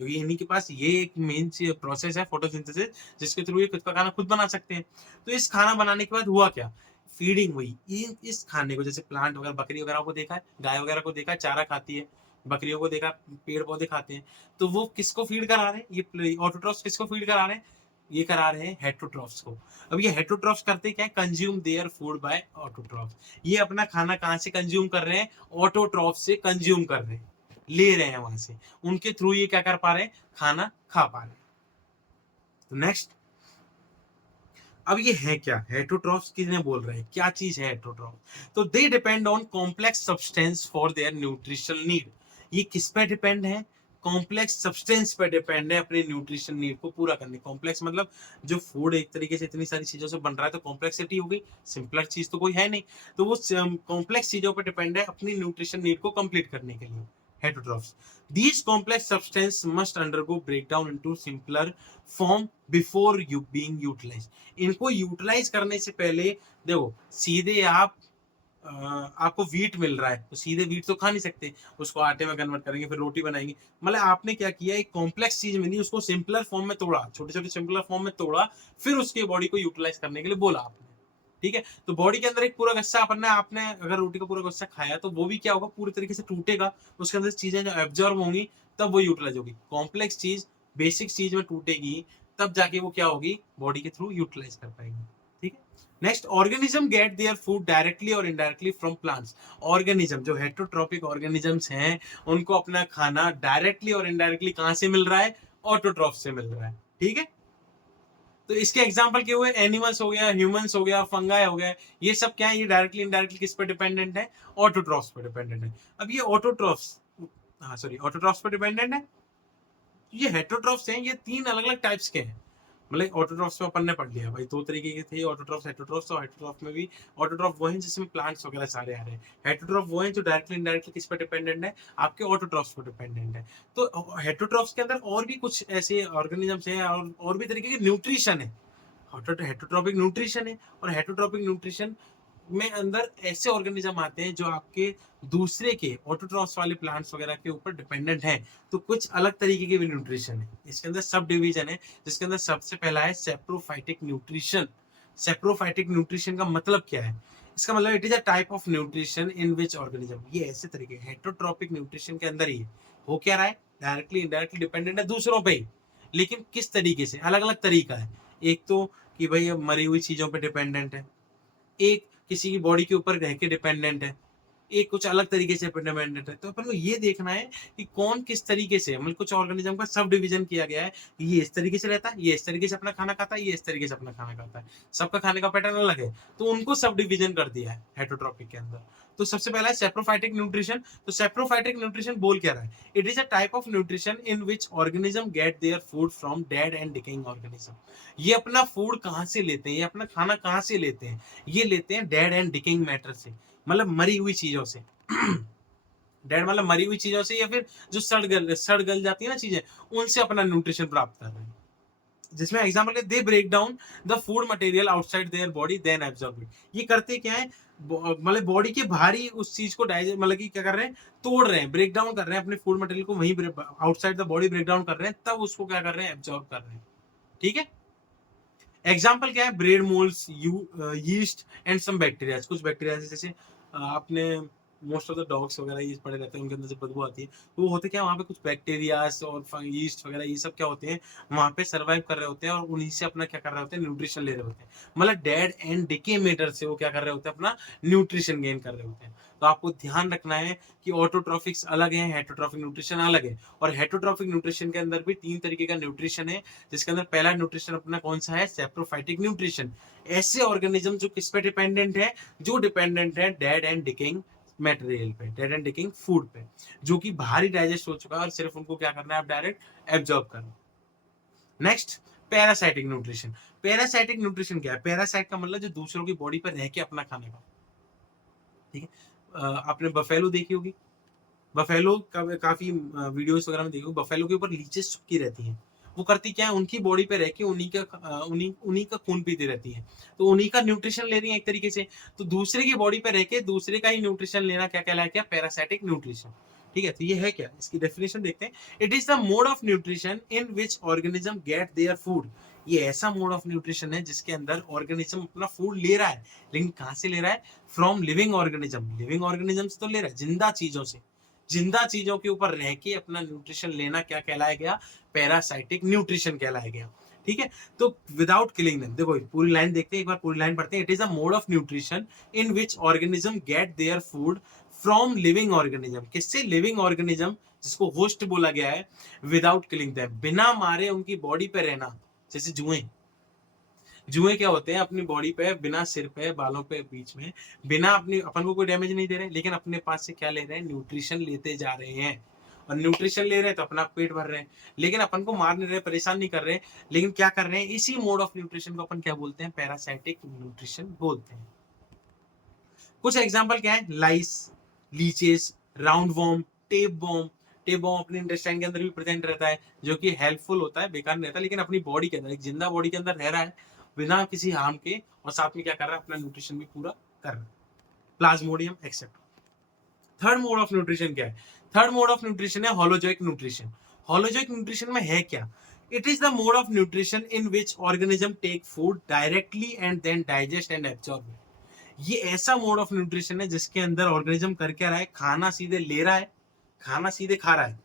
क्योंकि इन्हीं के पास ये एक मेन प्रोसेस है फोटोसिंथेसिस, जिसके थ्रू ये खुद का खाना खुद बना सकते हैं। तो इस खाना बनाने के बाद हुआ क्या, फीडिंग हुई। इस खाने को, जैसे प्लांट वगैरह, बकरी वगैरह को देखा है, गाय वगैरह को देखा है, चारा खाती है। बकरियों को देखा, पेड़ पौधे खाते हैं। तो वो किसको फीड करा रहे हैं, ये ऑटोट्रॉफ्स किसको फीड करा रहे हैं, ये करा रहे हैं हेटरोट्रॉफ्स को। अब ये हेटरोट्रॉफ्स करते क्या है, consume their food by autotrophs. ये अपना खाना कहां से कंज्यूम कर रहे हैं, ऑटोट्रॉफ्स से कंज्यूम कर रहे हैं, ले रहे हैं वहां से। उनके थ्रू ये क्या कर पा रहे हैं, खाना खा पा रहे हैं। तो नेक्स्ट, अब ये है क्या, हेटरोट्रॉफ्स किसने बोल रहे हैं, क्या चीज है हेटरोट्रॉफ। तो they depend on complex substance for their nutritional need. ये किस पे डिपेंड है, कॉम्प्लेक्स सब्सटेंस पे डिपेंड है अपने न्यूट्रिशन नीड को पूरा करने। कॉम्प्लेक्स मतलब जो फूड एक तरीके से इतनी सारी चीजों से बन रहा है, तो कॉम्प्लेक्सिटी हो गई, सिंपलर चीज तो कोई है नहीं। तो वो कॉम्प्लेक्स चीजों पे डिपेंड है अपनी न्यूट्रिशन नीड को कंप्लीट करने के लिए। Heterotrophs, these complex substance must undergo breakdown into simpler form before you being utilized। इनको यूटिलाइज करने से पहले, देखो सीधे आप आपको वीट मिल रहा है, तो सीधे वीट तो खा नहीं सकते, उसको आटे में कन्वर्ट करेंगे, फिर रोटी बनाएंगे। मतलब आपने क्या किया, एक कॉम्प्लेक्स चीज मिली, उसको सिंपलर फॉर्म में तोड़ा, छोटे छोटे सिंपलर फॉर्म में तोड़ा, फिर उसके बॉडी को यूटिलाइज करने के लिए बोला आपने। ठीक है, तो बॉडी के अंदर एक पूरा गस्सा अपन ने, आपने अगर रोटी का पूरा गस्सा खाया, तो वो भी क्या होगा, पूरी तरीके से टूटेगा, उसके अंदर चीजें जो एब्जॉर्ब होंगी, तब वो यूटिलाइज होगी। कॉम्प्लेक्स चीज बेसिक चीज में टूटेगी, तब जाके वो क्या होगी, बॉडी के थ्रू यूटिलाइज कर पाएंगे। ठीक है, next, organism gate their food directly और इनडायरेक्टली फ्रॉम प्लांट्स। ऑर्गेनिज्म, जो हेटरोट्रॉपिक ऑर्गेनिजम्स हैं, उनको अपना खाना डायरेक्टली और इनडायरेक्टली कहां से मिल रहा है, ऑटोट्रॉफ से मिल रहा है। ठीक है, तो इसके एग्जांपल क्या हुए, एनिमल्स हो गया, ह्यूमंस हो गया, फंगाई हो गया, ये सब क्या है, ये डायरेक्टली इनडायरेक्टली किस पे डिपेंडेंट है, ऑटोट्रॉफ्स पे डिपेंडेंट है। अब ये ऑटोट्रॉफ्स, हाँ सॉरी, ऑटोट्रॉफ्स पे डिपेंडेंट है। ये हेटरोट्रॉफ्स हैं, ये तीन अलग अलग टाइप्स के हैं। मतलब ऑटोट्रॉफ्स में अपन ने पढ़ लिया भाई, दो तरीके के थे ऑटोट्रॉफ्स, हेटरोट्रॉफ्स। और हेटरोट्रॉफ में भी, ऑटोट्रॉफ वो हैं जिसमें प्लांट्स वगैरह सारे आ रहे हैं। हेटरोट्रॉफ वो हैं जो डायरेक्टली इनडायरेक्टली किस पे डिपेंडेंट है, आपके ऑटोट्रॉफ्स पे डिपेंडेंट है। तो हेटरोट्रॉफ्स के अंदर और भी कुछ ऐसे ऑर्गेनिजम्स हैं, और भी तरीके के न्यूट्रिशन है। हेटरोट्रॉपिक न्यूट्रिशन है, और हेटरोट्रॉपिक न्यूट्रिशन में अंदर ऐसे ऑर्गेनिज्म आते हैं जो आपके दूसरे के ऑटोट्रॉफ्स वाले प्लांट्स वगैरह के ऊपर डिपेंडेंट हैं। तो कुछ अलग तरीके के भी न्यूट्रिशन है, इसके अंदर सब डिवीजन है, जिसके अंदर सबसे पहला है सेप्रोफाइटिक न्यूट्रिशन। सेप्रोफाइटिक न्यूट्रिशन का मतलब क्या है, इसका मतलब it is a type of nutrition in which organism. ये ऐसे तरीके हेटरोट्रॉपिक न्यूट्रिशन के अंदर ही हो क्या रहा है, डायरेक्टली इनडायरेक्टली डिपेंडेंट है दूसरों पे ही, लेकिन किस तरीके से, अलग अलग तरीका है। एक तो कि भाई मरी हुई चीजों पे डिपेंडेंट है, एक किसी की बॉडी के ऊपर रह के डिपेंडेंट है, एक कुछ अलग तरीके से डिपेंडेंट है। तो अपन को ये देखना है कि कौन किस तरीके से, मतलब कुछ ऑर्गेनिज्म का सब डिवीजन किया गया है, ये इस तरीके से रहता है, ये इस तरीके से अपना खाना खाता है, ये इस तरीके से अपना खाना खाता है, सबका खाने का पैटर्न अलग है, तो उनको सब डिवीजन कर दिया है हेटरोट्रॉपिक के अंदर। तो सबसे पहला है सेप्रोफाइटिक न्यूट्रिशन। तो सेप्रोफाइटिक न्यूट्रिशन बोल क्या रहा है? It is a type of nutrition in which organism gate their food from dead and decaying organism. ये अपना फूड कहाँ से लेते हैं, ये अपना खाना कहाँ से लेते हैं? ये लेते हैं डेड एंड डिकेइंग मैटर से, मतलब मरी हुई चीजों से। डेड मतलब मरी हुई चीजों से, या फिर जो सड़ गल जाती है ना चीजें, उनसे अपना न्यूट्रिशन प्राप्त कर रहे हैं। जिसमें एग्जांपल है, they break down the food material outside their body then absorb it. ये करते क्या है, मतलब बॉडी के बाहर ही उस चीज को डाइजेस्ट, मतलब कि क्या कर रहे हैं, तोड़ रहे हैं, ब्रेक डाउन कर रहे हैं अपने फूड मटेरियल को, वहीं outside the body break down कर रहे हैं, तब उसको क्या कर रहे हैं, एब्जॉर्ब कर रहे हैं। ठीक है। एग्जाम्पल क्या है, bread moulds, yeast and some bacteria. कुछ बैक्टीरिया जैसे आपने मोस्ट ऑफ द डॉग्स वगैरह ये पड़े रहते हैं, उनके अंदर जब बदबू आती है, तो वो होते क्या, वहाँ पे कुछ बैक्टीरियाज और यीस्ट वगैरह ये सब क्या होते हैं, वहाँ पे सर्वाइव कर रहे होते हैं, और उन्हीं से अपना क्या कर रहे होते हैं, न्यूट्रिशन ले रहे होते हैं। मतलब डेड एंड डिके मैटर से वो क्या कर रहे होते हैं, अपना न्यूट्रिशन गेन कर रहे होते हैं। तो आपको ध्यान रखना है कि ऑटोट्रॉफिक्स अलग है, हेटरोट्रॉफिक न्यूट्रिशन अलग है। और हेटरोट्रॉफिक न्यूट्रिशन के अंदर भी 3 तरीके का न्यूट्रिशन है, जिसके अंदर पहला न्यूट्रिशन अपना कौन सा है, सेप्रोफाइटिक न्यूट्रिशन। ऐसे ऑर्गेनिज्म जो किस पे डिपेंडेंट है, जो डिपेंडेंट है डेड एंड डिकेइंग मटेरियल पे, डेड एंड डिकेइंग फूड पे, जो कि बाहर ही डाइजेस्ट हो चुका है और सिर्फ उनको क्या करना है, आप डायरेक्ट एब्जॉर्ब करना। Next, parasitic nutrition. Parasitic nutrition क्या है? पैरासाइट का मतलब जो दूसरों की बॉडी पर रह के अपना खाने का। ठीक है। आपने बफेलो देखी होगी, बफेलो का काफी वीडियोस वगैरह में देखो, बफेलो के ऊपर लीचेस चिपकी रहती हैं। वो करती क्या है, उनकी बॉडी पे रह के उन्हीं का खून पीती रहती है, तो उन्हीं का न्यूट्रिशन ले रही है एक तरीके से। तो दूसरे की बॉडी पे रह के दूसरे का ही न्यूट्रिशन लेना क्या कहलाया, क्या, पैरासाइटिक न्यूट्रिशन। ठीक है। तो ये है क्या, इसकी डेफिनेशन देखते हैं। It is the mode of nutrition in which organism gate their food. ये ऐसा मोड ऑफ न्यूट्रिशन है जिसके अंदर ऑर्गेनिज्म अपना फूड ले रहा है, लेकिन कहाँ से ले रहा है, from living organism. Living organisms तो ले रहा है, जिंदा चीजों से। जिंदा चीजों के ऊपर रह के अपना न्यूट्रिशन लेना क्या कहलाया गया, पैरासाइटिक न्यूट्रिशन कहलाया गया। ठीक है। तो विदाउट किलिंग देम, देखो पूरी लाइन देखते हैं, एक बार पूरी लाइन पढ़ते हैं। It is a mode of nutrition in which organism gate their food from living organism. किससे, लिविंग ऑर्गेनिज्म, जिसको होस्ट बोला गया है। विदाउट किलिंग देम, बिना मारे उनकी बॉडी पे रहना। जैसे जुएं, जुए क्या होते हैं, अपनी बॉडी पे बिना सिर पे बालों पे बीच में, बिना अपनी, अपन को कोई डैमेज नहीं दे रहे, लेकिन अपने पास से क्या ले रहे हैं, न्यूट्रिशन लेते जा रहे हैं। और न्यूट्रिशन ले रहे हैं तो अपना पेट भर रहे हैं, लेकिन अपन को मार नहीं रहे, परेशान नहीं कर रहे, लेकिन क्या कर रहे हैं, इसी मोड ऑफ न्यूट्रिशन को अपन क्या बोलते हैं, पैरासाइटिक न्यूट्रिशन बोलते हैं। कुछ एग्जाम्पल क्या है, lice, leeches, roundworm, tapeworm. Tapeworm अपने इंटेस्टाइन के अंदर भी प्रेजेंट रहता है, जो कि हेल्पफुल होता है, बेकार नहीं रहता, लेकिन अपनी बॉडी के अंदर, एक जिंदा बॉडी के अंदर रह रहा है बिना किसी हार्म के, और साथ में क्या कर रहा है, अपना न्यूट्रिशन भी पूरा कर रहा है। Plasmodium except. Third mode of nutrition क्या है, थर्ड मोड ऑफ न्यूट्रिशन है होलोजोइक न्यूट्रिशन। होलोजोइक न्यूट्रिशन में है क्या, it is the mode of nutrition in which organism take food directly and then digest and absorb. ये ऐसा mode of nutrition है जिसके अंदर ऑर्गेनिज्म कर क्या रहा है, खाना सीधे ले रहा है, खाना सीधे खा रहा है,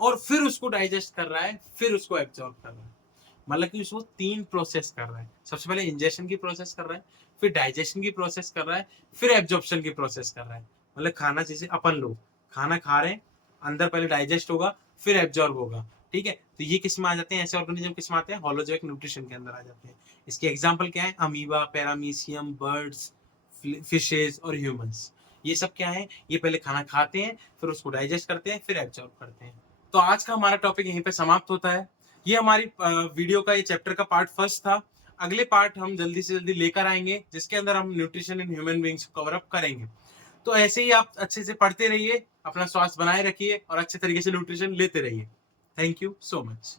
और फिर उसको डाइजेस्ट कर रहा है, फिर उसको एब्जॉर्ब कर रहा है। मतलब कि उसको 3 प्रोसेस कर रहा है। सबसे पहले इंजेशन की प्रोसेस कर रहा है, फिर डाइजेशन की प्रोसेस कर रहा है, फिर एब्जॉर्प्शन की प्रोसेस कर रहा है। मतलब खाना, जैसे अपन लोग खाना खा रहे हैं, अंदर पहले डाइजेस्ट होगा, फिर एब्जॉर्ब होगा। ठीक है। तो ये किस में आ जाते हैं, ऐसे ऑर्गेनिज्म किस में आते हैं, होलोजोइक न्यूट्रिशन के अंदर आ जाते हैं। इसके एग्जाम्पल क्या है, अमीबा, पैरामीशियम, बर्ड्स, फिशेज और ह्यूमंस। ये सब क्या है, ये पहले खाना खाते हैं, फिर उसको डाइजेस्ट करते हैं, फिर एब्जॉर्ब करते हैं। तो आज का हमारा टॉपिक यहीं पे समाप्त होता है। ये हमारी वीडियो का, ये चैप्टर का पार्ट फर्स्ट था। अगले पार्ट हम जल्दी से जल्दी लेकर आएंगे, जिसके अंदर हम न्यूट्रिशन इन ह्यूमन बीइंग्स को कवर अप करेंगे। तो ऐसे ही आप अच्छे से पढ़ते रहिए, अपना स्वास्थ्य बनाए रखिए और अच्छे तरीके से न्यूट्रिशन लेते रहिए। Thank you so much.